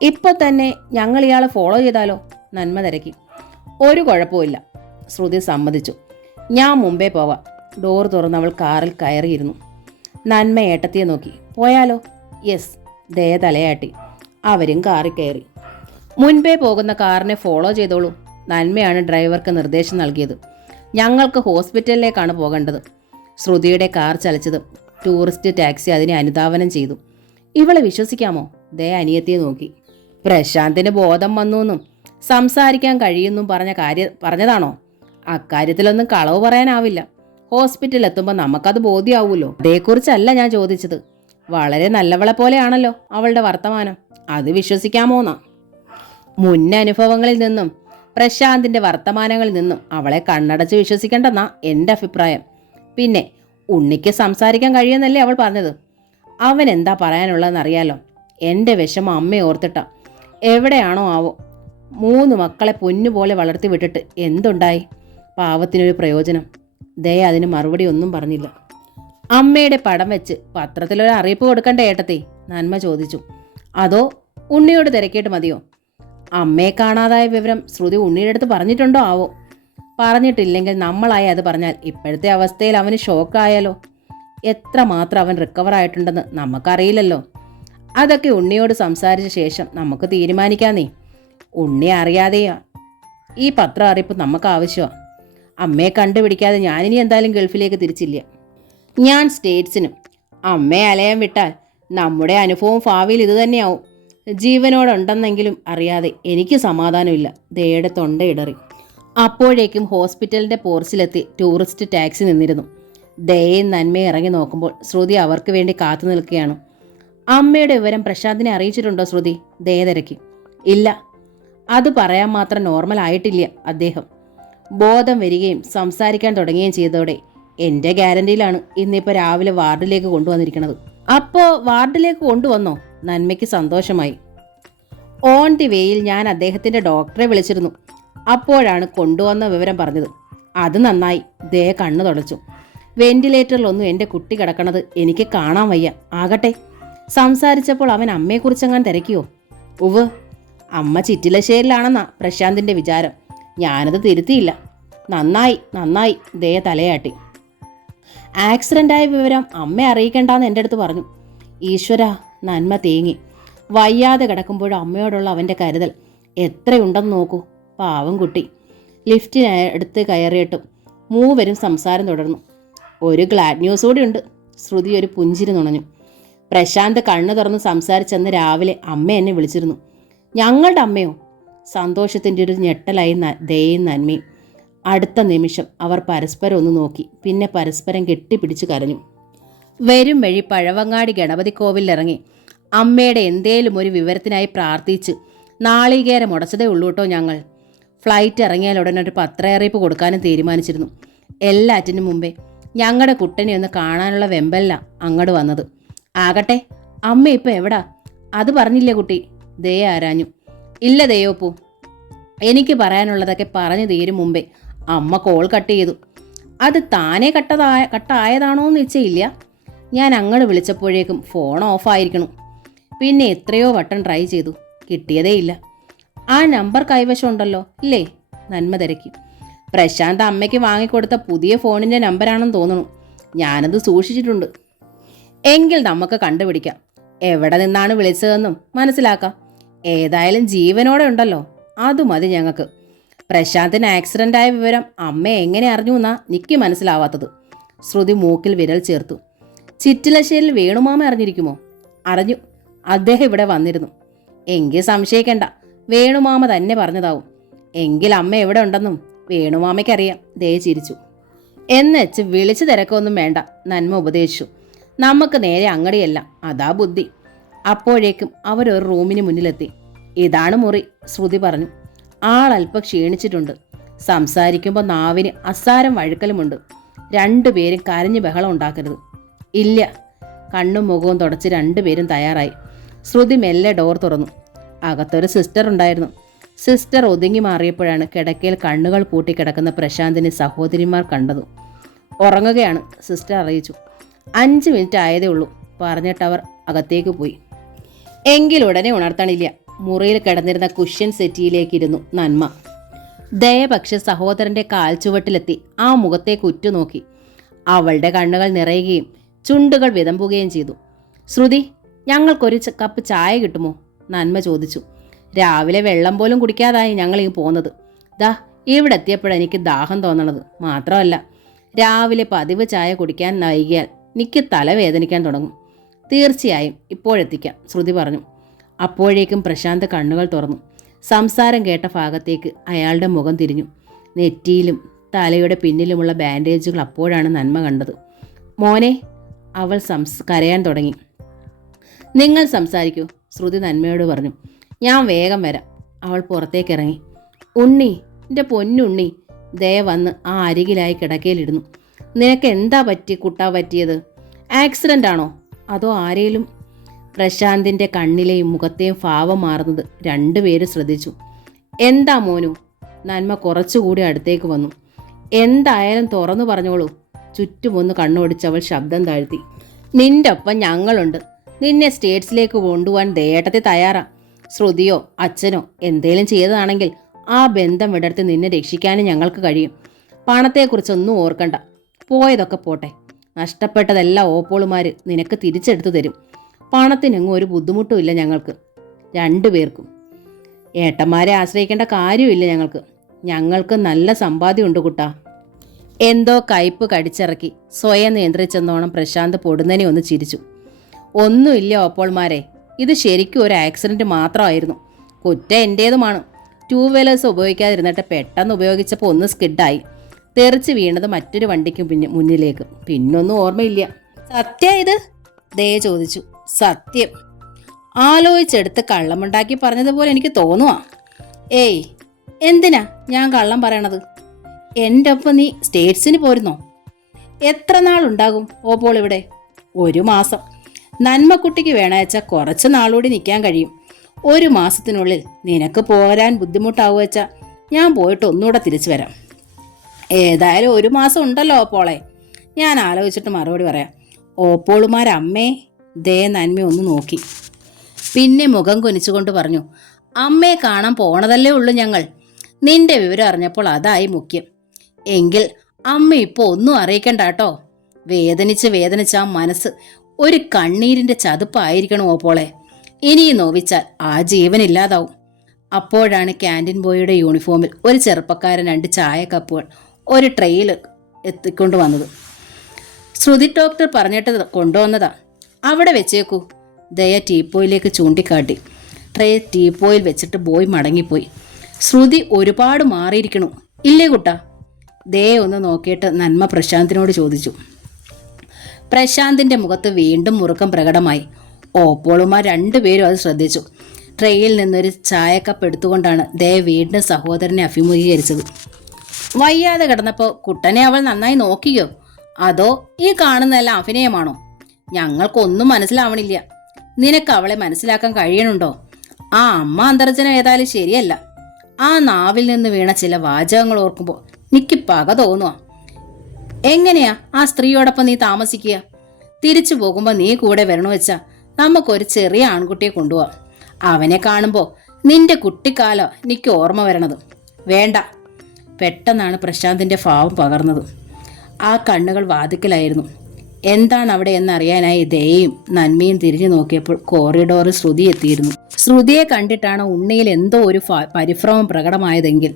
ഇപ്പം തന്നെ ഞങ്ങൾ ഇയാളെ ഫോളോ ചെയ്താലോ? നന്മ തിരക്കി. ഒരു കുഴപ്പമില്ല, ശ്രുതി സമ്മതിച്ചു. ഞാൻ മുമ്പേ പോവാം. ഡോർ തുറന്ന് അവൾ കാറിൽ കയറിയിരുന്നു. നന്മ ഏട്ടത്തിയെ നോക്കി. പോയാലോ? യെസ്. ദയ തലയാട്ടി. അവരും കാറിൽ കയറി. മുൻപേ പോകുന്ന കാറിനെ ഫോളോ ചെയ്തോളൂ. നന്മയാണ് ഡ്രൈവർക്ക് നിർദ്ദേശം നൽകിയത്. ഞങ്ങൾക്ക് ഹോസ്പിറ്റലിലേക്കാണ് പോകേണ്ടത്. ശ്രുതിയുടെ കാർ ചലിച്ചത്. ടൂറിസ്റ്റ് ടാക്സി അതിനെ അനുധാവനം ചെയ്തു. ഇവളെ വിശ്വസിക്കാമോ? ദയ അനിയത്തിയെ നോക്കി. പ്രശാന്തിന് ബോധം വന്നുവെന്നും സംസാരിക്കാൻ കഴിയുമെന്നും പറഞ്ഞതാണോ? അക്കാര്യത്തിലൊന്നും കളവ് പറയാനാവില്ല. ഹോസ്പിറ്റലിൽ എത്തുമ്പോൾ നമുക്കത് ബോധ്യമാവുമല്ലോ. അതേക്കുറിച്ചല്ല ഞാൻ ചോദിച്ചത്. വളരെ നല്ലവളെ പോലെയാണല്ലോ അവളുടെ വർത്തമാനം. അത് വിശ്വസിക്കാമോന്നാ. മുന്നനുഭവങ്ങളിൽ നിന്നും പ്രശാന്തിന്റെ വർത്തമാനങ്ങളിൽ നിന്നും അവളെ കണ്ണടച്ച് വിശ്വസിക്കേണ്ടെന്നാ എൻ്റെ അഭിപ്രായം. പിന്നെ ഉണ്ണിക്ക് സംസാരിക്കാൻ കഴിയുമെന്നല്ലേ അവൾ പറഞ്ഞത്. അവൻ എന്താ പറയാനുള്ളതെന്നറിയാലോ. എൻ്റെ വിഷമം അമ്മയെ ഓർത്തിട്ടാ. എവിടെയാണോ ആവോ. 3 മക്കളെ പൊന്നുപോലെ വളർത്തി വിട്ടിട്ട് എന്തുണ്ടായി? പാവത്തിനൊരു പ്രയോജനം. ദയ അതിന് മറുപടി ഒന്നും പറഞ്ഞില്ല. അമ്മയുടെ പടം വെച്ച് പത്രത്തിലൊരു അറിയിപ്പ് കൊടുക്കണ്ടേ ഏട്ടത്തെ? നന്മ ചോദിച്ചു. അതോ ഉണ്ണിയോട് തിരക്കിയിട്ട് മതിയോ? അമ്മയെ കാണാതായ വിവരം ശ്രുതി ഉണ്ണിയുടെ അടുത്ത് പറഞ്ഞിട്ടുണ്ടോ ആവോ? പറഞ്ഞിട്ടില്ലെങ്കിൽ നമ്മളായി അത് പറഞ്ഞാൽ ഇപ്പോഴത്തെ അവസ്ഥയിൽ അവന് ഷോക്കായാലോ? എത്രമാത്രം അവൻ റിക്കവർ ആയിട്ടുണ്ടെന്ന് നമുക്കറിയില്ലല്ലോ. അതൊക്കെ ഉണ്ണിയോട് സംസാരിച്ച ശേഷം നമുക്ക് തീരുമാനിക്കാന്നേ. ഉണ്ണി അറിയാതെയാ ഈ പത്ര അറിയിപ്പ് നമുക്ക് ആവശ്യമാണ്. അമ്മയെ കണ്ടുപിടിക്കാതെ ഞാനിനി എന്തായാലും ഗൾഫിലേക്ക് തിരിച്ചില്ല. ഞാൻ സ്റ്റേറ്റ്സിനും. അമ്മയെ അലയാൻ വിട്ടാൽ നമ്മുടെ അനുഭവം ഭാവിയിൽ ഇത് തന്നെയാവും. ജീവനോടുണ്ടെന്നെങ്കിലും അറിയാതെ എനിക്ക് സമാധാനമില്ല. ദയയുടെ തൊണ്ടയിടറി. അപ്പോഴേക്കും ഹോസ്പിറ്റലിൻ്റെ പോർച്ചിലെത്തി ടൂറിസ്റ്റ് ടാക്സി നിന്നിരുന്നു. ദയയും നന്മയും ഇറങ്ങി നോക്കുമ്പോൾ ശ്രുതി അവർക്ക് വേണ്ടി കാത്തു നിൽക്കുകയാണ്. അമ്മയുടെ വിവരം പ്രശാന്തിനെ അറിയിച്ചിട്ടുണ്ടോ ശ്രുതി? ദയ തിരക്കി. ഇല്ല. അത് പറയാൻ മാത്രം നോർമൽ ആയിട്ടില്ല അദ്ദേഹം. ബോധം വരികയും സംസാരിക്കാൻ തുടങ്ങുകയും ചെയ്തതോടെ എൻ്റെ ഗ്യാരണ്ടിയിലാണ് ഇന്നിപ്പോൾ രാവിലെ വാർഡിലേക്ക് കൊണ്ടുവന്നിരിക്കുന്നത്. അപ്പോൾ വാർഡിലേക്ക് കൊണ്ടുവന്നോ? നന്മയ്ക്ക് സന്തോഷമായി. ഓൺ ദി വേയിൽ ഞാൻ അദ്ദേഹത്തിൻ്റെ ഡോക്ടറെ വിളിച്ചിരുന്നു. അപ്പോഴാണ് കൊണ്ടുവന്ന വിവരം പറഞ്ഞത്. അത് നന്നായി. ദയ കണ്ണു തുടച്ചു. വെന്റിലേറ്ററിലൊന്നും എൻ്റെ കുട്ടി കിടക്കണത് എനിക്ക് കാണാൻ വയ്യ. ആകട്ടെ, സംസാരിച്ചപ്പോൾ അവൻ അമ്മയെക്കുറിച്ചെങ്ങാൻ തിരക്കിയോ? ഉവ്, അമ്മ ചിറ്റിലശ്ശേരിലാണെന്നാ പ്രശാന്തിൻ്റെ വിചാരം. ഞാനത് തിരുത്തിയില്ല. നന്നായി നന്നായി. ദയ തലയാട്ടി. ആക്സിഡൻ്റായ വിവരം അമ്മയെ അറിയിക്കണ്ടെന്ന് എൻ്റെ അടുത്ത് പറഞ്ഞു. ഈശ്വര, നന്മ തേങ്ങി. വയ്യാതെ കിടക്കുമ്പോഴും അമ്മയോടുള്ള അവൻ്റെ കരുതൽ എത്രയുണ്ടെന്ന് നോക്കൂ. പാവം കുട്ടി. ലിഫ്റ്റിന് അടുത്ത് കയറിയിട്ടും മൂവരും സംസാരം തുടർന്നു. ഒരു ഗ്ലാഡ് ന്യൂസ് കൂടി ഉണ്ട്. ശ്രുതി ഒരു പുഞ്ചിരി നുണഞ്ഞു. പ്രശാന്ത് കണ്ണു തുറന്ന് സംസാരിച്ചെന്ന് രാവിലെ അമ്മ എന്നെ വിളിച്ചിരുന്നു. ഞങ്ങളുടെ അമ്മയോ? സന്തോഷത്തിൻ്റെ ഒരു ഞെട്ടലായി ദയയും നന്മയും. അടുത്ത നിമിഷം അവർ പരസ്പരം ഒന്ന് നോക്കി. പിന്നെ പരസ്പരം കെട്ടിപ്പിടിച്ച് കരഞ്ഞു. വരും വഴി പഴവങ്ങാടി ഗണപതി കോവിലിറങ്ങി അമ്മയുടെ എന്തേലും ഒരു വിവരത്തിനായി പ്രാർത്ഥിച്ച് നാളികേരം ഉടച്ചതേ ഉള്ളൂ കേട്ടോ. ഞങ്ങൾ ഫ്ലൈറ്റ് ഇറങ്ങിയാൽ ഉടനെ ഒരു പത്രയറിയിപ്പ് കൊടുക്കാനും തീരുമാനിച്ചിരുന്നു. എല്ലാറ്റിനും മുമ്പേ ഞങ്ങളുടെ കുട്ടനെ ഒന്ന് കാണാനുള്ള വെമ്പല്ല അങ്ങോട്ട് വന്നത്. ആകട്ടെ, അമ്മ ഇപ്പം എവിടാ? അത് പറഞ്ഞില്ലേ കുട്ടി? ദയ ആരാഞ്ഞു. ഇല്ല ദയോപ്പൂ, എനിക്ക് പറയാനുള്ളതൊക്കെ പറഞ്ഞു തീരും മുമ്പേ അമ്മ കോൾ കട്ട് ചെയ്തു. അത് താനേ കട്ടായതാണോ എന്ന് നിശ്ചയില്ല. ഞാൻ അങ്ങോട്ട് വിളിച്ചപ്പോഴേക്കും ഫോൺ ഓഫായിരിക്കണം. പിന്നെ എത്രയോ വട്ടം ട്രൈ ചെയ്തു, കിട്ടിയതേയില്ല. ആ നമ്പർ കൈവശം ഉണ്ടല്ലോ ഇല്ലേ? നന്മ തിരക്കി. പ്രശാന്ത് അമ്മയ്ക്ക് വാങ്ങിക്കൊടുത്ത പുതിയ ഫോണിൻ്റെ നമ്പറാണെന്ന് തോന്നുന്നു. ഞാനത് സൂക്ഷിച്ചിട്ടുണ്ട്. എങ്കിൽ നമുക്ക് കണ്ടുപിടിക്കാം. എവിടെ നിന്നാണ് വിളിച്ചതെന്നും മനസ്സിലാക്കാം. ഏതായാലും ജീവനോടെ ഉണ്ടല്ലോ, അത് മതി ഞങ്ങൾക്ക്. പ്രശാന്തിന് ആക്സിഡൻ്റായ വിവരം അമ്മ എങ്ങനെ അറിഞ്ഞു എന്നാ എനിക്ക് മനസ്സിലാവാത്തത്. ശ്രുതി മൂക്കിൽ വിരൽ ചേർത്തു. ചിറ്റിലശ്ശേരിൽ വേണുമാമ അറിഞ്ഞിരിക്കുമോ? അറിഞ്ഞു. അദ്ദേഹം ഇവിടെ വന്നിരുന്നു. എങ്കിൽ സംശയിക്കണ്ട, വേണുമാമ തന്നെ പറഞ്ഞതാവും. എങ്കിൽ അമ്മ എവിടെ ഉണ്ടെന്നും വേണുമാമയ്ക്കറിയാം. ദേ ചിരിച്ചു. എന്നുവെച്ച് വിളിച്ചു തിരക്കൊന്നും വേണ്ട, നന്മ ഉപദേശിച്ചു. നമുക്ക് നേരെ അങ്ങടിയല്ല, അതാ ബുദ്ധി. അപ്പോഴേക്കും അവരൊരു റൂമിന് മുന്നിലെത്തി. ഇതാണ് മുറി, ശ്രുതി പറഞ്ഞു. ആളല്പം ക്ഷീണിച്ചിട്ടുണ്ട്. സംസാരിക്കുമ്പോൾ നാവിന് അസാരം വഴുക്കലുമുണ്ട്. രണ്ടുപേരും കരഞ്ഞു ബഹളം ഉണ്ടാക്കരുത്. ഇല്ല. കണ്ണും മുഖവും തുടച്ച് രണ്ടുപേരും തയ്യാറായി. ശ്രുതി മെല്ലെ ഡോർ തുറന്നു. അകത്തൊരു സിസ്റ്റർ ഉണ്ടായിരുന്നു. സിസ്റ്റർ ഒതുങ്ങി മാറിയപ്പോഴാണ് കിടക്കയിൽ കണ്ണുകൾ പൂട്ടിക്കിടക്കുന്ന പ്രശാന്തിനെ സഹോദരിമാർ കണ്ടത്. ഉറങ്ങുകയാണ്, സിസ്റ്റർ അറിയിച്ചു. 5 മിനിറ്റ് ആയതേ ഉള്ളൂ പറഞ്ഞിട്ടവർ അകത്തേക്ക് പോയി. എങ്കിലുടനെ ഉണർത്തണില്ല. മുറിയിൽ കിടന്നിരുന്ന കുഷ്യൻ സെറ്റിയിലേക്കിരുന്നു നന്മ. ദയ പക്ഷെ സഹോദരൻ്റെ കാൽച്ചുവട്ടിലെത്തി ആ മുഖത്തേക്ക് ഉറ്റുനോക്കി. അവളുടെ കണ്ണുകൾ നിറയുകയും ചുണ്ടുകൾ വിതമ്പുകയും ചെയ്തു. ശ്രുതി, ഞങ്ങൾക്കൊരു കപ്പ് ചായ കിട്ടുമോ? നന്മ ചോദിച്ചു. രാവിലെ വെള്ളം പോലും കുടിക്കാതായി ഞങ്ങൾ ഈ പോകുന്നത്. ദാ ഇവിടെ എത്തിയപ്പോഴാണ് എനിക്ക് ദാഹം തോന്നണത്. മാത്രമല്ല, രാവിലെ പതിവ് ചായ കുടിക്കാൻ വൈകിയാൽ എനിക്ക് തലവേദനിക്കാൻ തുടങ്ങും. തീർച്ചയായും ഇപ്പോഴെത്തിക്കാം, ശ്രുതി പറഞ്ഞു. അപ്പോഴേക്കും പ്രശാന്ത് കണ്ണുകൾ തുറന്നു. സംസാരം കേട്ട ഭാഗത്തേക്ക് അയാളുടെ മുഖം തിരിഞ്ഞു. നെറ്റിയിലും തലയുടെ പിന്നിലുമുള്ള ബാൻഡേജുകൾ അപ്പോഴാണ് നന്മ കണ്ടത്. മോനെ, അവൾ കരയാൻ തുടങ്ങി. നിങ്ങൾ സംസാരിക്കൂ, ശ്രുതി നന്മയോട് പറഞ്ഞു. ഞാൻ വേഗം വരാം. അവൾ പുറത്തേക്ക് ഇറങ്ങി. ഉണ്ണി, എൻ്റെ പൊന്നുണ്ണി, ദയ വന്ന് ആ അരികിലായി കിടക്കയിലിരുന്നു. നിനക്ക് എന്താ പറ്റിയത്? ആക്സിഡൻ്റ് ആണോ അതോ ആരേലും? പ്രശാന്തിൻ്റെ കണ്ണിലെയും മുഖത്തെയും ഭാവം മാറുന്നത് രണ്ടുപേരും ശ്രദ്ധിച്ചു. എന്താ മോനു? നന്മ കുറച്ചുകൂടി അടുത്തേക്ക് വന്നു. എന്തായാലും തുറന്നു പറഞ്ഞോളൂ. ചുറ്റുമൊന്ന് കണ്ണോടിച്ചവൾ ശബ്ദം താഴ്ത്തി. നിന്റെ ഒപ്പം ഞങ്ങളുണ്ട്. നിന്നെ സ്റ്റേറ്റ്സിലേക്ക് കൊണ്ടുപോകാൻ ദേട്ടത്തെ തയ്യാറാ. ശ്രുതിയോ അച്ഛനോ എന്തേലും ചെയ്തതാണെങ്കിൽ ആ ബന്ധം വിടർത്തി നിന്നെ രക്ഷിക്കാനും ഞങ്ങൾക്ക് കഴിയും. പണത്തെക്കുറിച്ചൊന്നും ഓർക്കണ്ട. പോയതൊക്കെ പോട്ടെ. നഷ്ടപ്പെട്ടതെല്ലാം ഓപ്പോളുമാർ നിനക്ക് തിരിച്ചെടുത്തു തരും. പണത്തിനെങ്ങും ഒരു ബുദ്ധിമുട്ടുമില്ല ഞങ്ങൾക്ക് രണ്ടുപേർക്കും. ഏട്ടന്മാരെ ആശ്രയിക്കേണ്ട കാര്യമില്ല ഞങ്ങൾക്ക് നല്ല സമ്പാദ്യമുണ്ട് കുട്ടാ. എന്തോ കയ്പ് കടിച്ചിറക്കി സ്വയം നിയന്ത്രിച്ചെന്നോണം പ്രശാന്ത് പൊടുന്നനെ ഒന്ന് ചിരിച്ചു. ഒന്നുമില്ല ഓപ്പോൾമാരെ, ഇത് ശരിക്കും ഒരു ആക്സിഡൻറ്റ് മാത്രമായിരുന്നു. കുറ്റം എൻ്റേതുമാണ്. 2 വീലേഴ്സ് ഉപയോഗിക്കാതിരുന്നിട്ട് പെട്ടെന്ന് ഉപയോഗിച്ചപ്പോൾ ഒന്ന് സ്കിഡായി. തെറിച്ച് വീണത് മറ്റൊരു വണ്ടിക്ക് മുന്നിലേക്ക്. പിന്നൊന്നും ഓർമ്മയില്ല. സത്യം ഇത്? ദേ ചോദിച്ചു. സത്യം. ആലോചിച്ചെടുത്ത് കള്ളമുണ്ടാക്കി പറഞ്ഞതുപോലെ എനിക്ക് തോന്നുവാ. ഏയ്, എന്തിനാ ഞാൻ കള്ളം പറയണത്? എൻ്റെ ഒപ്പം നീ സ്റ്റേറ്റ്സിന് പോരുന്നോ? എത്ര നാളുണ്ടാകും ഓപ്പോൾ ഇവിടെ? 1 മാസം. നന്മക്കുട്ടിക്ക് വേണവെച്ചാൽ കുറച്ച് നാളുകൂടി നിൽക്കാൻ കഴിയും. 1 മാസത്തിനുള്ളിൽ നിനക്ക് പോരാൻ ബുദ്ധിമുട്ടാവുക ഞാൻ പോയിട്ട് ഒന്നുകൂടെ തിരിച്ചു വരാം. ഏതായാലും 1 മാസം ഉണ്ടല്ലോ ഓപ്പോളെ. ഞാൻ ആലോചിച്ചിട്ട് മറുപടി പറയാം. ഓപ്പോളുമാരമ്മേ? ദേ നന്മ ഒന്ന് നോക്കി. പിന്നെ മുഖം കുനിച്ചുകൊണ്ട് പറഞ്ഞു. അമ്മയെ കാണാൻ പോണതല്ലേ ഉള്ളൂ ഞങ്ങൾ. നിന്റെ വിവരം അറിഞ്ഞപ്പോൾ അതായി മുഖ്യം. എങ്കിൽ അമ്മ ഇപ്പോൾ ഒന്നും അറിയിക്കണ്ട കേട്ടോ. വേദനിച്ച് ആ മനസ്സ് ഒരു കണ്ണീരിൻ്റെ ചതുപ്പായിരിക്കണം ഓപ്പോളെ. ഇനിയും നോവിച്ചാൽ ആ ജീവനില്ലാതാവും. അപ്പോഴാണ് ക്യാൻറ്റീൻ ബോയുടെ യൂണിഫോമിൽ ഒരു ചെറുപ്പക്കാരൻ 2 ചായ കപ്പുകൾ ഒരു ട്രെയിൽ എത്തിക്കൊണ്ട് വന്നത്. ശ്രുതി ഡോക്ടർ പറഞ്ഞിട്ട് കൊണ്ടുവന്നതാ. അവിടെ വെച്ചേക്കൂ. ദയ ടീപ്പോയിലേക്ക് ചൂണ്ടിക്കാട്ടി. ട്രേ ടീപ്പോയിൽ വെച്ചിട്ട് ബോയ് മടങ്ങിപ്പോയി. ശ്രുതി ഒരുപാട് മാറിയിരിക്കണു ഇല്ലേ കുട്ടാ? ദയ ഒന്ന് നോക്കിയിട്ട് നന്മ പ്രശാന്തിനോട് ചോദിച്ചു. പ്രശാന്തിൻ്റെ മുഖത്ത് വീണ്ടും മുറുക്കം പ്രകടമായി. ഓപ്പോളുമാർ 2 പേരും അത് ശ്രദ്ധിച്ചു. ട്രെയിൽ നിന്നൊരു ചായക്കപ്പ് എടുത്തുകൊണ്ടാണ് ദയ വീണ്ടും സഹോദരനെ അഭിമുഖീകരിച്ചത്. വയ്യാതെ കിടന്നപ്പോൾ കുട്ടനെ അവൾ നന്നായി നോക്കിയോ അതോ ഈ കാണുന്നതെല്ലാം അഭിനയമാണോ? ഞങ്ങൾക്കൊന്നും മനസ്സിലാവണില്ല. നിനക്ക് അവളെ മനസ്സിലാക്കാൻ കഴിയണുണ്ടോ? ആ അമ്മ അന്തർജനം ഏതായാലും ശരിയല്ല. ആ നാവിൽ നിന്ന് വീണ ചില വാചകങ്ങൾ ഓർക്കുമ്പോൾ എനിക്ക് പക തോന്നുക. എങ്ങനെയാ ആ സ്ത്രീയോടൊപ്പം നീ താമസിക്കുക? തിരിച്ചു പോകുമ്പോൾ നീ കൂടെ വരണു വെച്ചാ നമുക്കൊരു ചെറിയ ആൺകുട്ടിയെ കൊണ്ടുപോവാം. അവനെ കാണുമ്പോൾ നിന്റെ കുട്ടിക്കാലം എനിക്ക് ഓർമ്മ വരണത്. വേണ്ട. പെട്ടെന്നാണ് പ്രശാന്തിൻ്റെ ഭാവം പകർന്നത്. ആ കണ്ണുകൾ വാതിക്കലായിരുന്നു. എന്താണ് അവിടെ എന്നറിയാനായി ദയയും നന്മയും തിരിഞ്ഞു നോക്കിയപ്പോൾ കോറിഡോറിൽ ശ്രുതി എത്തിയിരുന്നു. ശ്രുതിയെ കണ്ടിട്ടാണ് ഉണ്ണിയിൽ എന്തോ ഒരു പരിഭ്രമം പ്രകടമായതെങ്കിൽ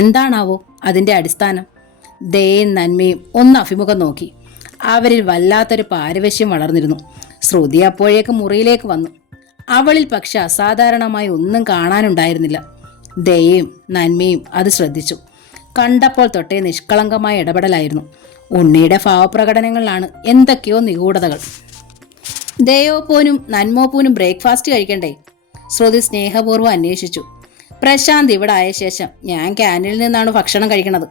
എന്താണാവോ അതിൻ്റെ അടിസ്ഥാനം? ദയയും നന്മയും ഒന്ന് അഭിമുഖം നോക്കി. അവരിൽ വല്ലാത്തൊരു പാരവശ്യം വളർന്നിരുന്നു. ശ്രുതി അപ്പോഴേക്ക് മുറിയിലേക്ക് വന്നു. അവളിൽ പക്ഷെ അസാധാരണമായി ഒന്നും കാണാനുണ്ടായിരുന്നില്ല. ദയയും നന്മയും അത് ശ്രദ്ധിച്ചു. കണ്ടപ്പോൾ തൊട്ടേ നിഷ്കളങ്കമായ ഇടപെടലായിരുന്നു. ഉണ്ണിയുടെ ഭാവപ്രകടനങ്ങളിലാണ് എന്തൊക്കെയോ നിഗൂഢതകൾ. ദയോപ്പൂനും നന്മോപ്പൂനും ബ്രേക്ക്ഫാസ്റ്റ് കഴിക്കണ്ടേ? ശ്രുതി സ്നേഹപൂർവ്വം അന്വേഷിച്ചു. പ്രശാന്ത് ഇവിടെ ആയ ശേഷം ഞാൻ ക്യാൻറ്റീനിൽ നിന്നാണ് ഭക്ഷണം കഴിക്കുന്നത്.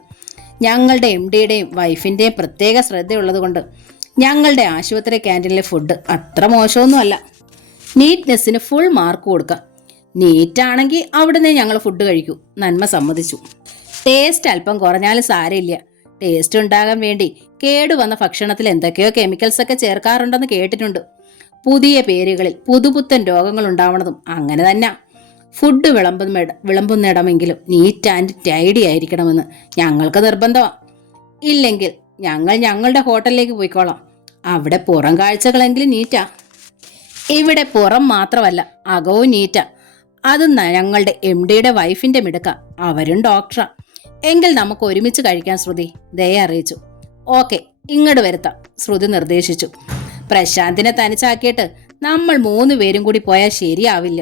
ഞങ്ങളുടെ MDയുടെയും വൈഫിൻ്റെയും പ്രത്യേക ശ്രദ്ധയുള്ളത് കൊണ്ട് ഞങ്ങളുടെ ആശുപത്രി ക്യാൻറ്റീനിലെ ഫുഡ് അത്ര മോശമൊന്നുമല്ല. നീറ്റ്നെസ്സിന് ഫുൾ മാർക്ക് കൊടുക്കാം. നീറ്റാണെങ്കിൽ അവിടുന്ന് ഞങ്ങൾ ഫുഡ് കഴിക്കൂ. നന്മ സമ്മതിച്ചു. ടേസ്റ്റ് അല്പം കുറഞ്ഞാലും സാരമില്ല. ടേസ്റ്റ് ഉണ്ടാകാൻ വേണ്ടി കേടുവന്ന ഭക്ഷണത്തിൽ എന്തൊക്കെയോ കെമിക്കൽസ് ഒക്കെ ചേർക്കാറുണ്ടെന്ന് കേട്ടിട്ടുണ്ട്. പുതിയ പേരുകളിൽ പുതുപുത്തൻ രോഗങ്ങൾ ഉണ്ടാവണതും അങ്ങനെ തന്നെ. ഫുഡ് വിളമ്പുന്നിടമെങ്കിലും നീറ്റ് ആൻഡ് ടൈഡി ആയിരിക്കണമെന്ന് ഞങ്ങൾക്ക് നിർബന്ധമാണ്. ഇല്ലെങ്കിൽ ഞങ്ങളുടെ ഹോട്ടലിലേക്ക് പോയിക്കോളാം. അവിടെ പുറം കാഴ്ചകളെങ്കിലും നീറ്റാ. ഇവിടെ പുറം മാത്രമല്ല, അകവും നീറ്റാ. അത് ഞങ്ങളുടെ MDയുടെ വൈഫിന്റെ മിടുക്ക. അവരും ഡോക്ടറാ. എങ്കിൽ നമുക്ക് ഒരുമിച്ച് കഴിക്കാൻ ശ്രുതി ദയ അറിയിച്ചു. ഓക്കെ, ഇങ്ങോട്ട് വരുത്താം, ശ്രുതി നിർദ്ദേശിച്ചു. പ്രശാന്തിനെ തനിച്ചാക്കിയിട്ട് നമ്മൾ 3 പേരും കൂടി പോയാൽ ശരിയാവില്ല.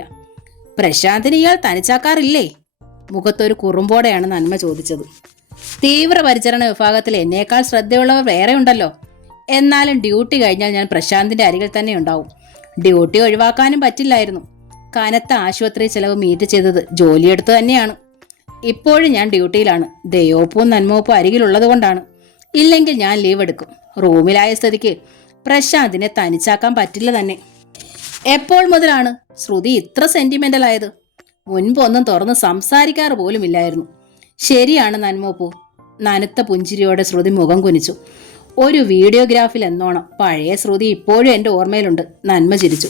പ്രശാന്തിന് ഇയാൾ തനിച്ചാക്കാറില്ലേ? മുഖത്തൊരു കുറുമ്പോടെയാണ് നന്മ ചോദിച്ചത്. തീവ്രപരിചരണ വിഭാഗത്തിൽ എന്നേക്കാൾ ശ്രദ്ധയുള്ളവർ വേറെ ഉണ്ടല്ലോ. എന്നാലും ഡ്യൂട്ടി കഴിഞ്ഞാൽ ഞാൻ പ്രശാന്തിന്റെ അരികിൽ തന്നെ ഉണ്ടാവും. ഡ്യൂട്ടി ഒഴിവാക്കാനും പറ്റില്ലായിരുന്നു. കനത്ത ആശുപത്രി ചെലവ് മീറ്റ് ചെയ്തത് ജോലിയെടുത്ത് തന്നെയാണ്. ഇപ്പോഴും ഞാൻ ഡ്യൂട്ടിയിലാണ്. ദയോപ്പും നന്മോപ്പും അരികിലുള്ളത് കൊണ്ടാണ്. ഇല്ലെങ്കിൽ ഞാൻ ലീവ് എടുക്കും. റൂമിലായ സ്ഥിതിക്ക് പ്രശാന്തിനെ തനിച്ചാക്കാൻ പറ്റില്ല തന്നെ. എപ്പോൾ മുതലാണ് ശ്രുതി ഇത്ര സെന്റിമെന്റൽ ആയത്? മുൻപൊന്നും തുറന്ന് സംസാരിക്കാറ് പോലും ഇല്ലായിരുന്നു. ശരിയാണ് നന്മോപ്പു. നനുത്ത പുഞ്ചിരിയോടെ ശ്രുതി മുഖം കുനിച്ചു. ഒരു വീഡിയോഗ്രാഫിൽ എന്നോണം പഴയ ശ്രുതി ഇപ്പോഴും എൻ്റെ ഓർമ്മയിലുണ്ട്. നന്മ ചിരിച്ചു.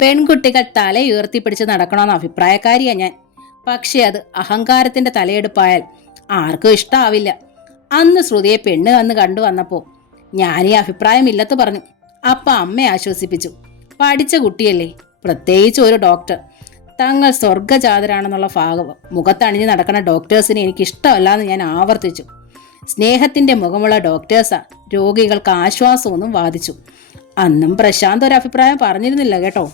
പെൺകുട്ടികൾ തല ഉയർത്തിപ്പിടിച്ച് നടക്കണമെന്ന അഭിപ്രായക്കാരിയാ ഞാൻ. പക്ഷെ അത് അഹങ്കാരത്തിന്റെ തലയെടുപ്പായാൽ ആർക്കും ഇഷ്ടമാവില്ല. അന്ന് ശ്രുതിയെ പെണ്ണ് വന്ന് കണ്ടു വന്നപ്പോൾ ഞാൻ ഈ അഭിപ്രായമില്ലെന്ന് പറഞ്ഞു. അപ്പ അമ്മയെ ആശ്വസിപ്പിച്ചു. പഠിച്ച കുട്ടിയല്ലേ, പ്രത്യേകിച്ച് ഒരു ഡോക്ടർ. തങ്ങൾ സ്വർഗജാതരാണെന്നുള്ള ഭാഗം മുഖത്തണിഞ്ഞ് നടക്കുന്ന ഡോക്ടേഴ്സിനെ എനിക്കിഷ്ടമല്ലാന്ന് ഞാൻ ആവർത്തിച്ചു. സ്നേഹത്തിന്റെ മുഖമുള്ള ഡോക്ടേഴ്സാ രോഗികൾക്ക് ആശ്വാസമൊന്നും വാദിച്ചു. അന്നും പ്രശാന്ത് ഒരു അഭിപ്രായം പറഞ്ഞിരുന്നില്ല കേട്ടോ.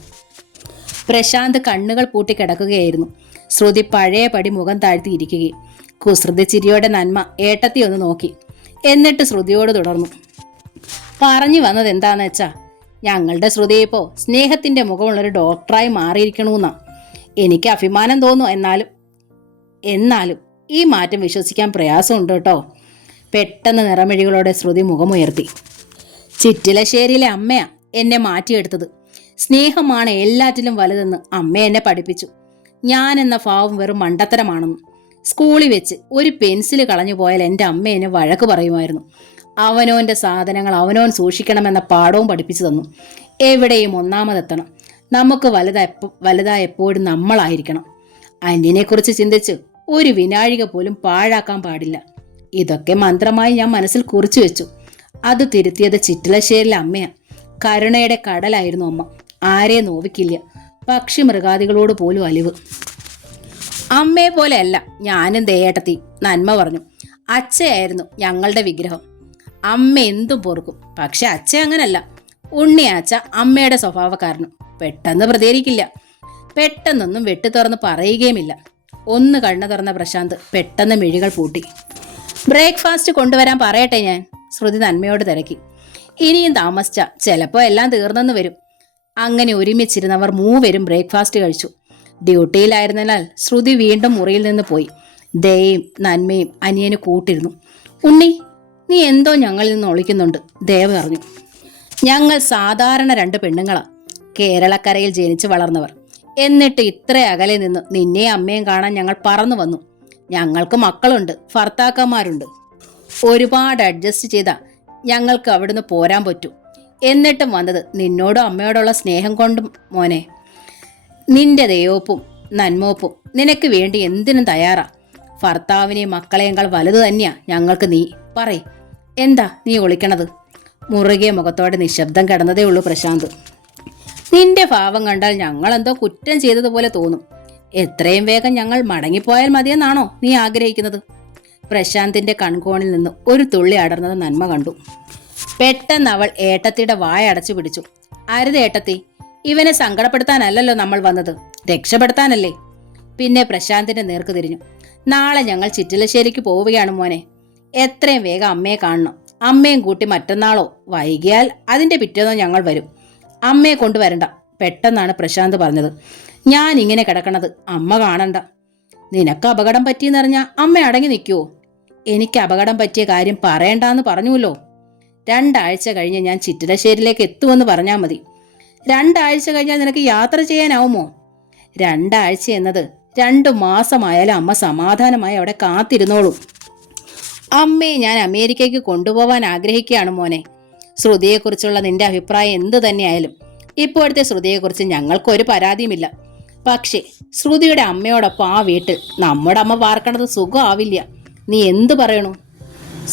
പ്രശാന്ത് കണ്ണുകൾ പൂട്ടി കിടക്കുകയായിരുന്നു. ശ്രുതി പഴയപടി മുഖം താഴ്ത്തി ഇരിക്കുകയും കുസൃതി ചിരിയോടെ നന്മ ഏട്ടത്തി ഒന്ന് നോക്കി. എന്നിട്ട് ശ്രുതിയോട് തുടർന്നു. പറഞ്ഞു വന്നത് എന്താന്ന് വെച്ചാ, ഞങ്ങളുടെ ശ്രുതി ഇപ്പോൾ സ്നേഹത്തിന്റെ മുഖമുള്ളൊരു ഡോക്ടറായി മാറിയിരിക്കണമെന്നാ എനിക്ക് അഭിമാനം തോന്നുന്നു. എന്നാലും ഈ മാറ്റം വിശ്വസിക്കാൻ പ്രയാസമുണ്ട് കേട്ടോ. പെട്ടെന്ന് നിറമിഴികളോടെ ശ്രുതി മുഖമുയർത്തി. ചിറ്റിലശ്ശേരിയിലെ അമ്മയാ എന്നെ മാറ്റിയെടുത്തത്. സ്നേഹമാണ് എല്ലാറ്റിലും വലുതെന്ന് അമ്മ എന്നെ പഠിപ്പിച്ചു. ഞാൻ എന്ന ഭാവം വെറും മണ്ടത്തരമാണെന്ന്. സ്കൂളിൽ വെച്ച് ഒരു പെൻസിൽ കളഞ്ഞു പോയാൽ എൻ്റെ അമ്മ എന്നെ വഴക്ക് പറയുമായിരുന്നു. അവനോൻ്റെ സാധനങ്ങൾ അവനോൻ സൂക്ഷിക്കണമെന്ന പാഠവും പഠിപ്പിച്ചു തന്നു. എവിടെയും ഒന്നാമതെത്തണം. നമുക്ക് വലുതായ എപ്പോഴും നമ്മളായിരിക്കണം. അന്യനെക്കുറിച്ച് ചിന്തിച്ച് ഒരു വിനാഴിക പോലും പാഴാക്കാൻ പാടില്ല. ഇതൊക്കെ മന്ത്രമായി ഞാൻ മനസ്സിൽ കുറിച്ചു വെച്ചു. അത് തിരുത്തിയത് ചിറ്റിലശ്ശേരിയിലെ അമ്മയാ. കരുണയുടെ കടലായിരുന്നു അമ്മ. ആരെയും നോവിക്കില്ല. പക്ഷി മൃഗാദികളോട് പോലും അലിവ്. അമ്മയെ പോലെയല്ല ഞാനും ദേയേട്ടത്തി, നന്മ പറഞ്ഞു. അച്ഛയായിരുന്നു ഞങ്ങളുടെ വിഗ്രഹം. അമ്മ എന്തും പൊറുക്കും. പക്ഷെ അച്ഛ അങ്ങനല്ല. ഉണ്ണിയാച്ച അമ്മയുടെ സ്വഭാവക്കാരനും. പെട്ടെന്ന് പ്രതികരിക്കില്ല. പെട്ടെന്നൊന്നും വെട്ടി തുറന്ന് പറയുകയുമില്ല. ഒന്ന് കണ്ണു തുറന്ന പ്രശാന്ത് പെട്ടെന്ന് മിഴികൾ പൂട്ടി. ബ്രേക്ക്ഫാസ്റ്റ് കൊണ്ടുവരാൻ പറയട്ടെ ഞാൻ? ശ്രുതി നന്മയോട് തിരക്കി. ഇനിയും താമസിച്ച ചിലപ്പോൾ എല്ലാം തീർന്നെന്ന് വരും. അങ്ങനെ ഒരുമിച്ചിരുന്നവർ 3 പേരും ബ്രേക്ക്ഫാസ്റ്റ് കഴിച്ചു. ഡ്യൂട്ടിയിലായിരുന്നതിനാൽ ശ്രുതി വീണ്ടും മുറിയിൽ നിന്ന് പോയി. ദയയും നന്മയും അനിയന് കൂട്ടിരുന്നു. ഉണ്ണി, നീ എന്തോ ഞങ്ങളിൽ നിന്ന് ഒളിക്കുന്നുണ്ട്, ദേവ പറഞ്ഞു. ഞങ്ങൾ സാധാരണ 2 പെണ്ണുങ്ങളാ. കേരളക്കരയിൽ ജനിച്ചു വളർന്നവർ. എന്നിട്ട് ഇത്ര അകലെ നിന്ന് നിന്നെയും അമ്മയും കാണാൻ ഞങ്ങൾ പറന്നു വന്നു. ഞങ്ങൾക്ക് മക്കളുണ്ട്, ഭർത്താക്കന്മാരുണ്ട്. ഒരുപാട് അഡ്ജസ്റ്റ് ചെയ്താ ഞങ്ങൾക്ക് അവിടുന്ന് പോരാൻ പറ്റൂ. എന്നിട്ടും വന്നത് നിന്നോടും അമ്മയോടുള്ള സ്നേഹം കൊണ്ടും മോനെ. നിന്റെ ദയോപ്പും നന്മോപ്പും നിനക്ക് വേണ്ടി എന്തിനും തയ്യാറാ. ഭർത്താവിനെയും മക്കളെയേക്കാൾ വലുത് തന്നെയാ ഞങ്ങൾക്ക്. നീ പറയ്, എന്താ നീ ഒളിക്കണത്? മുറുകിയ മുഖത്തോടെ നിശബ്ദം കിടന്നതേ ഉള്ളൂ പ്രശാന്ത്. നിന്റെ ഭാവം കണ്ടാൽ ഞങ്ങളെന്തോ കുറ്റം ചെയ്തതുപോലെ തോന്നും. എത്രയും വേഗം ഞങ്ങൾ മടങ്ങിപ്പോയാൽ മതിയെന്നാണോ നീ ആഗ്രഹിക്കുന്നത്? പ്രശാന്തിന്റെ കൺകോണിൽ നിന്ന് ഒരു തുള്ളി അടർന്നത് നന്മ കണ്ടു. പെട്ടെന്ന് അവൾ ഏട്ടത്തിയുടെ വായ അടച്ചു പിടിച്ചു. അരുത് ഏട്ടത്തി, ഇവനെ സങ്കടപ്പെടുത്താനല്ലല്ലോ നമ്മൾ വന്നത്, രക്ഷപ്പെടുത്താനല്ലേ. പിന്നെ പ്രശാന്തിന്റെ നേർക്ക് തിരിഞ്ഞു. നാളെ ഞങ്ങൾ ചിറ്റിലശ്ശേരിക്ക് പോവുകയാണ് മോനെ. എത്രയും വേഗം അമ്മയെ കാണണം. അമ്മയും കൂട്ടി മറ്റന്നാളോ വൈകിയാൽ അതിന്റെ പിറ്റേന്നോ ഞങ്ങൾ വരും. അമ്മയെ കൊണ്ടുവരണ്ട. പെട്ടെന്നാണ് പ്രശാന്ത് പറഞ്ഞത്. ഞാൻ ഇങ്ങനെ കിടക്കണത് അമ്മ കാണണ്ട. നിനക്ക് അപകടം പറ്റിയെന്നറിഞ്ഞാ അമ്മ അടങ്ങി നിൽക്കുവോ? എനിക്ക് അപകടം പറ്റിയ കാര്യം പറയണ്ടെന്ന് പറഞ്ഞുവല്ലോ. 2 ആഴ്ച കഴിഞ്ഞ് ഞാൻ ചിറ്റിലശ്ശേരിയിലേക്ക് എത്തുമെന്ന് പറഞ്ഞാൽ മതി. 2 ആഴ്ച കഴിഞ്ഞാൽ നിനക്ക് യാത്ര ചെയ്യാനാവുമോ? 2 ആഴ്ച എന്നത് 2 മാസമായാലും അമ്മ സമാധാനമായി അവിടെ കാത്തിരുന്നോളൂ. അമ്മയെ ഞാൻ അമേരിക്കയ്ക്ക് കൊണ്ടുപോകാൻ ആഗ്രഹിക്കുകയാണ് മോനെ. ശ്രുതിയെക്കുറിച്ചുള്ള നിന്റെ അഭിപ്രായം എന്ത് തന്നെയായാലും ഇപ്പോഴത്തെ ശ്രുതിയെക്കുറിച്ച് ഞങ്ങൾക്കൊരു പരാതിയുമില്ല. പക്ഷേ ശ്രുതിയുടെ അമ്മയോടൊപ്പം ആ വീട്ടിൽ നമ്മുടെ അമ്മ പാർക്കണത് സുഖമാവില്ല. നീ എന്തു പറയണു?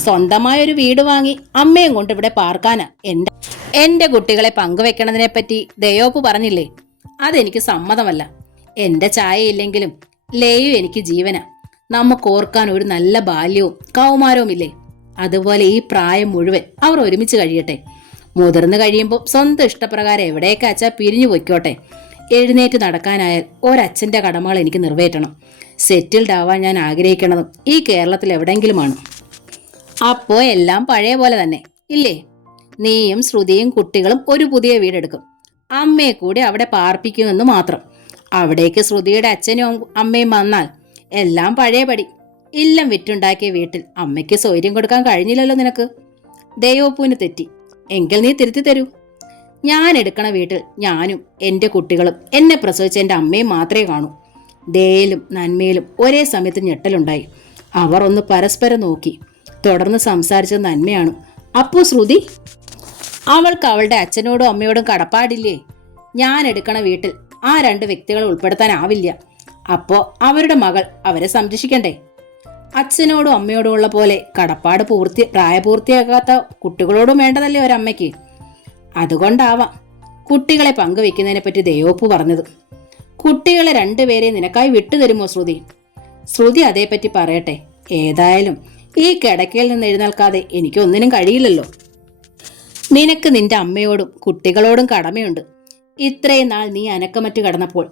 സ്വന്തമായൊരു വീട് വാങ്ങി അമ്മയും കൊണ്ട് ഇവിടെ പാർക്കാനാ എന്റെ കുട്ടികളെ പങ്കുവെക്കണതിനെ പറ്റി ദയോപ്പ് പറഞ്ഞില്ലേ? അതെനിക്ക് സമ്മതമല്ല. എന്റെ ചായ ഇല്ലെങ്കിലും ലേയും എനിക്ക് ജീവനാ. നമുക്ക് ഓർക്കാൻ ഒരു നല്ല ബാല്യവും കൗമാരവും ഇല്ലേ? അതുപോലെ ഈ പ്രായം മുഴുവൻ അവർ ഒരുമിച്ച് കഴിയട്ടെ. മുതിർന്നു കഴിയുമ്പോൾ സ്വന്തം ഇഷ്ടപ്രകാരം എവിടേക്കാച്ചാ പിരിഞ്ഞു പൊയ്ക്കോട്ടെ. എഴുന്നേറ്റ് നടക്കാനായാൽ ഒരച്ഛൻ്റെ കടമകൾ എനിക്ക് നിറവേറ്റണം. സെറ്റിൽഡ് ആവാൻ ഞാൻ ആഗ്രഹിക്കണതും ഈ കേരളത്തിൽ എവിടെയെങ്കിലുമാണ്. അപ്പോൾ എല്ലാം പഴയ പോലെ തന്നെ ഇല്ലേ? നീയും ശ്രുതിയും കുട്ടികളും ഒരു പുതിയ വീടെടുക്കും. അമ്മയെ കൂടി അവിടെ പാർപ്പിക്കുമെന്ന് മാത്രം. അവിടേക്ക് ശ്രുതിയുടെ അച്ഛനും അമ്മയും വന്നാൽ എല്ലാം പഴയപടി. ഇല്ലം വിറ്റുണ്ടാക്കിയ വീട്ടിൽ അമ്മയ്ക്ക് സൗകര്യം കൊടുക്കാൻ കഴിഞ്ഞില്ലല്ലോ നിനക്ക്. ദയോപ്പൂന് തെറ്റി. എങ്കിൽ നീ തിരുത്തി തരൂ. ഞാൻ എടുക്കണ വീട്ടിൽ ഞാനും എൻ്റെ കുട്ടികളും എന്നെ പ്രസവിച്ച എൻ്റെ അമ്മയും മാത്രമേ കാണൂ. ദയയിലും നന്മയിലും ഒരേ സമയത്ത് ഞെട്ടലുണ്ടായി. അവർ ഒന്ന് പരസ്പരം നോക്കി. തുടർന്ന് സംസാരിച്ചത് നന്മയാണ്. അപ്പോ ശ്രുതി, അവൾക്ക് അവളുടെ അച്ഛനോടും അമ്മയോടും കടപ്പാടില്ലേ? ഞാൻ എടുക്കണ വീട്ടിൽ ആ 2 വ്യക്തികളെ ഉൾപ്പെടുത്താനാവില്ല. അപ്പോ അവരുടെ മകൾ അവരെ സംരക്ഷിക്കണ്ടേ? അച്ഛനോടും അമ്മയോടും ഉള്ള പോലെ കടപ്പാട് പ്രായപൂർത്തിയാകാത്ത കുട്ടികളോടും വേണ്ടതല്ലേ ഒരമ്മയ്ക്ക്? അതുകൊണ്ടാവാം കുട്ടികളെ പങ്കുവെക്കുന്നതിനെ പറ്റി ദയോപ്പ് പറഞ്ഞത്. കുട്ടികളെ 2 പേരെ നിനക്കായി വിട്ടുതരുമോ ശ്രുതി? ശ്രുതി അതേപ്പറ്റി പറയട്ടെ. ഏതായാലും ഈ കിടക്കയിൽ നിന്ന് എഴുന്നേൽക്കാതെ എനിക്കൊന്നിനും കഴിയില്ലല്ലോ. നിനക്ക് നിന്റെ അമ്മയോടും കുട്ടികളോടും കടമയുണ്ട്. ഇത്രയും നാൾ നീ അനക്കമറ്റ് കടന്നപ്പോൾ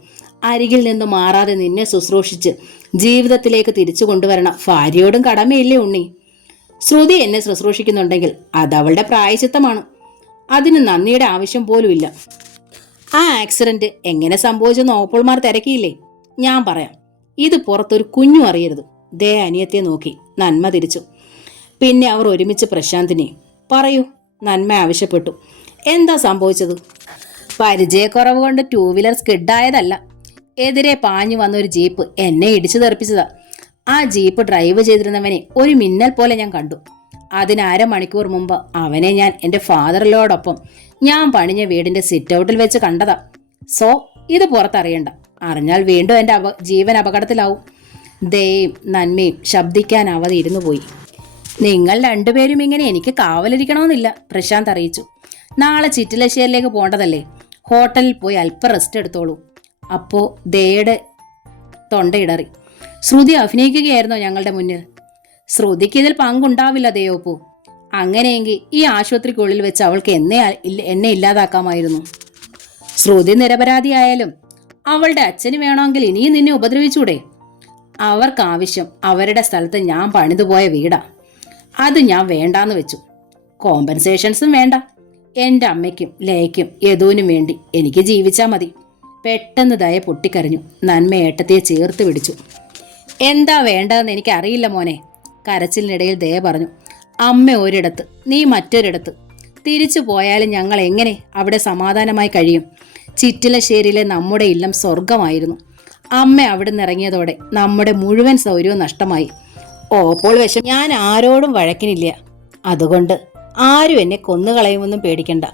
അരികിൽ നിന്ന് മാറാതെ നിന്നെ ശുശ്രൂഷിച്ച് ജീവിതത്തിലേക്ക് തിരിച്ചു കൊണ്ടുവരണ ഭാര്യയോടും കടമയില്ലേ ഉണ്ണി? ശ്രുതി എന്നെ ശുശ്രൂഷിക്കുന്നുണ്ടെങ്കിൽ അതവളുടെ പ്രായശ്ചിത്തമാണ്. അതിന് നന്ദിയുടെ ആവശ്യം പോലുമില്ല. ആ ആക്സിഡന്റ് എങ്ങനെ സംഭവിച്ചെന്ന് ഓപ്പോൾമാർ തിരക്കിയില്ലേ? ഞാൻ പറയാം. ഇത് പുറത്തൊരു കുഞ്ഞു അറിയരുത്. ദേ അനിയത്തെ നോക്കി നന്മ തിരിച്ചു. പിന്നെ അവർ ഒരുമിച്ച് പ്രശാന്തിനെ പറയൂ നന്മ ആവശ്യപ്പെട്ടു. എന്താ സംഭവിച്ചത്? പരിചയക്കുറവ് കൊണ്ട് 2 വീലർ സ്കിഡായതല്ല. എതിരെ പാഞ്ഞു വന്നൊരു ജീപ്പ് എന്നെ ഇടിച്ചു തെറിപ്പിച്ചതാ. ആ ജീപ്പ് ഡ്രൈവ് ചെയ്തിരുന്നവനെ ഒരു മിന്നൽ പോലെ ഞാൻ കണ്ടു. അതിന് 1/2 മണിക്കൂർ മുമ്പ് അവനെ ഞാൻ എൻ്റെ ഫാദറിലോടൊപ്പം ഞാൻ പണിഞ്ഞ വീടിന്റെ സിറ്റ് ഔട്ടിൽ വെച്ച് കണ്ടതാ. സോ ഇത് പുറത്തറിയണ്ട. അറിഞ്ഞാൽ വീണ്ടും എൻ്റെ ജീവൻ അപകടത്തിലാവും. ദയയും നന്മയും ശബ്ദിക്കാനാവാതെ ഇരുന്നു പോയി. നിങ്ങൾ 2 പേരും ഇങ്ങനെ എനിക്ക് കാവലിരിക്കണമെന്നില്ല, പ്രശാന്ത് അറിയിച്ചു. നാളെ ചിറ്റിലശ്ശേരിയിലേക്ക് പോകേണ്ടതല്ലേ? ഹോട്ടലിൽ പോയി അല്പം റെസ്റ്റ് എടുത്തോളൂ. അപ്പോ ദയയുടെ തൊണ്ടയിടറി. ശ്രുതി അഭിനയിക്കുകയായിരുന്നോ ഞങ്ങളുടെ മുന്നിൽ? ശ്രുതിക്ക് ഇതിൽ പങ്കുണ്ടാവില്ല ദയോപ്പു. അങ്ങനെയെങ്കിൽ ഈ ആശുപത്രിക്കുള്ളിൽ വെച്ച് അവൾക്ക് എന്നെ ഇല്ലാതാക്കാമായിരുന്നു. ശ്രുതി നിരപരാധിയായാലും അവളുടെ അച്ഛന് വേണമെങ്കിൽ ഇനിയും നിന്നെ ഉപദ്രവിച്ചൂടെ? അവർക്കാവശ്യം അവരുടെ സ്ഥലത്ത് ഞാൻ പണിതുപോയ വീടാ. അത് ഞാൻ വേണ്ടാന്ന് വെച്ചു. കോമ്പൻസേഷൻസും വേണ്ട. എൻ്റെ അമ്മയ്ക്കും ലയയ്ക്കും യദുവിനും വേണ്ടി എനിക്ക് ജീവിച്ചാൽ മതി. പെട്ടെന്ന് ദയ പൊട്ടിക്കരഞ്ഞു. നന്മ ഏട്ടത്തിയെ ചേർത്ത് പിടിച്ചു. എന്താ വേണ്ടതെന്ന് എനിക്കറിയില്ല മോനെ. കരച്ചിലിനിടയിൽ ദയ പറഞ്ഞു. അമ്മ ഒരിടത്ത്, നീ മറ്റൊരിടത്ത്. തിരിച്ചു പോയാലും ഞങ്ങൾ എങ്ങനെ അവിടെ സമാധാനമായി കഴിയും? ചിറ്റിലശ്ശേരിയിലെ നമ്മുടെ ഇല്ലം സ്വർഗമായിരുന്നു. അമ്മ അവിടെ നിന്ന് ഇറങ്ങിയതോടെ നമ്മുടെ മുഴുവൻ സൗകര്യവും നഷ്ടമായി. ഓപ്പോൾ വിഷം ഞാൻ ആരോടും വഴക്കിനില്ല. അതുകൊണ്ട് ആരും എന്നെ കൊന്നുകളയുമെന്നും പേടിക്കണ്ട.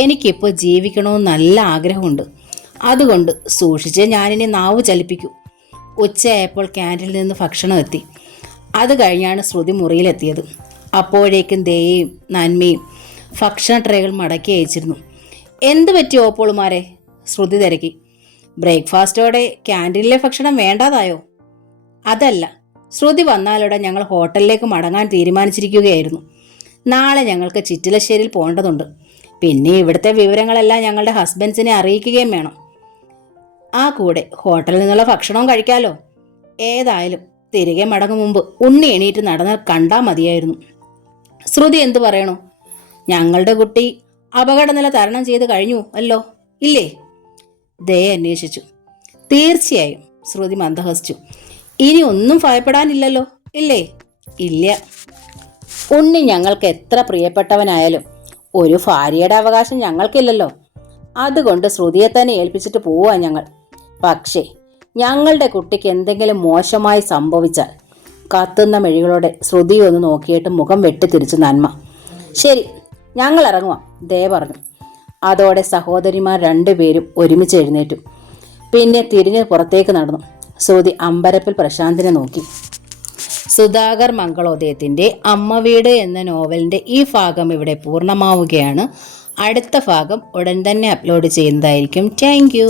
എനിക്കിപ്പോൾ ജീവിക്കണമെന്ന് നല്ല ആഗ്രഹമുണ്ട്. അതുകൊണ്ട് സൂക്ഷിച്ച് ഞാനിനി നാവ് ചലിപ്പിക്കൂ. ഉച്ചയായപ്പോൾ ക്യാൻറ്റീനിൽ നിന്ന് ഭക്ഷണം എത്തി. അത് കഴിഞ്ഞാണ് ശ്രുതി മുറിയിലെത്തിയത്. അപ്പോഴേക്കും ദയയും നന്മയും ഭക്ഷണ ട്രേകൾ മടക്കി അയച്ചിരുന്നു. എന്ത് പറ്റി ഓപ്പോളുമാരെ? ശ്രുതി തിരക്കി. ബ്രേക്ക്ഫാസ്റ്റോടെ ക്യാൻറ്റീനിലെ ഭക്ഷണം വേണ്ടാതായോ? അതല്ല, ശ്രുതി വന്നാലോടെ ഞങ്ങൾ ഹോട്ടലിലേക്ക് മടങ്ങാൻ തീരുമാനിച്ചിരിക്കുകയായിരുന്നു. നാളെ ഞങ്ങൾക്ക് ചിറ്റിലശ്ശേരിയിൽ പോകേണ്ടതുണ്ട്. പിന്നെ ഇവിടുത്തെ വിവരങ്ങളെല്ലാം ഞങ്ങളുടെ ഹസ്ബൻഡ്സിനെ അറിയിക്കുകയും വേണം. ആ കൂടെ ഹോട്ടലിൽ നിന്നുള്ള ഭക്ഷണവും കഴിക്കാമല്ലോ. ഏതായാലും തിരികെ മടങ്ങും മുമ്പ് ഉണ്ണി എണീറ്റ് നടന്നാൽ കണ്ടാൽ മതിയായിരുന്നു. ശ്രുതി എന്തു പറയണു? ഞങ്ങളുടെ കുട്ടി അപകടനില തരണം ചെയ്ത് കഴിഞ്ഞു അല്ലോ, ഇല്ലേ? ദയ അന്വേഷിച്ചു. തീർച്ചയായും, ശ്രുതി മന്ദഹസിച്ചു. ഇനി ഒന്നും ഭയപ്പെടാനില്ലല്ലോ, ഇല്ലേ? ഇല്ല. ഉണ്ണി ഞങ്ങൾക്ക് എത്ര പ്രിയപ്പെട്ടവനായാലും ഒരു ഭാര്യയുടെ അവകാശം ഞങ്ങൾക്കില്ലല്ലോ. അതുകൊണ്ട് ശ്രുതിയെ തന്നെ ഏൽപ്പിച്ചിട്ട് പോവാ ഞങ്ങൾ. പക്ഷേ ഞങ്ങളുടെ കുട്ടിക്ക് എന്തെങ്കിലും മോശമായി സംഭവിച്ചാൽ കത്തുന്ന മെഴികളോടെ ശ്രുതി ഒന്ന് നോക്കിയിട്ട് മുഖം വെട്ടിത്തിരിച്ചു നന്മ. ശരി, ഞങ്ങൾ ഇറങ്ങുവാം, ദേ പറഞ്ഞു. അതോടെ സഹോദരിമാർ രണ്ടുപേരും ഒരുമിച്ച് എഴുന്നേറ്റു. പിന്നെ തിരിഞ്ഞ് പുറത്തേക്ക് നടന്നു. ശ്രുതി അമ്പരപ്പിൽ പ്രശാന്തിനെ നോക്കി. സുധാകർ മംഗളോദയത്തിൻ്റെ അമ്മ വീട് എന്ന നോവലിൻ്റെ ഈ ഭാഗം ഇവിടെ പൂർണ്ണമാവുകയാണ്. അടുത്ത ഭാഗം ഉടൻ തന്നെ അപ്ലോഡ് ചെയ്യുന്നതായിരിക്കും. Thank you.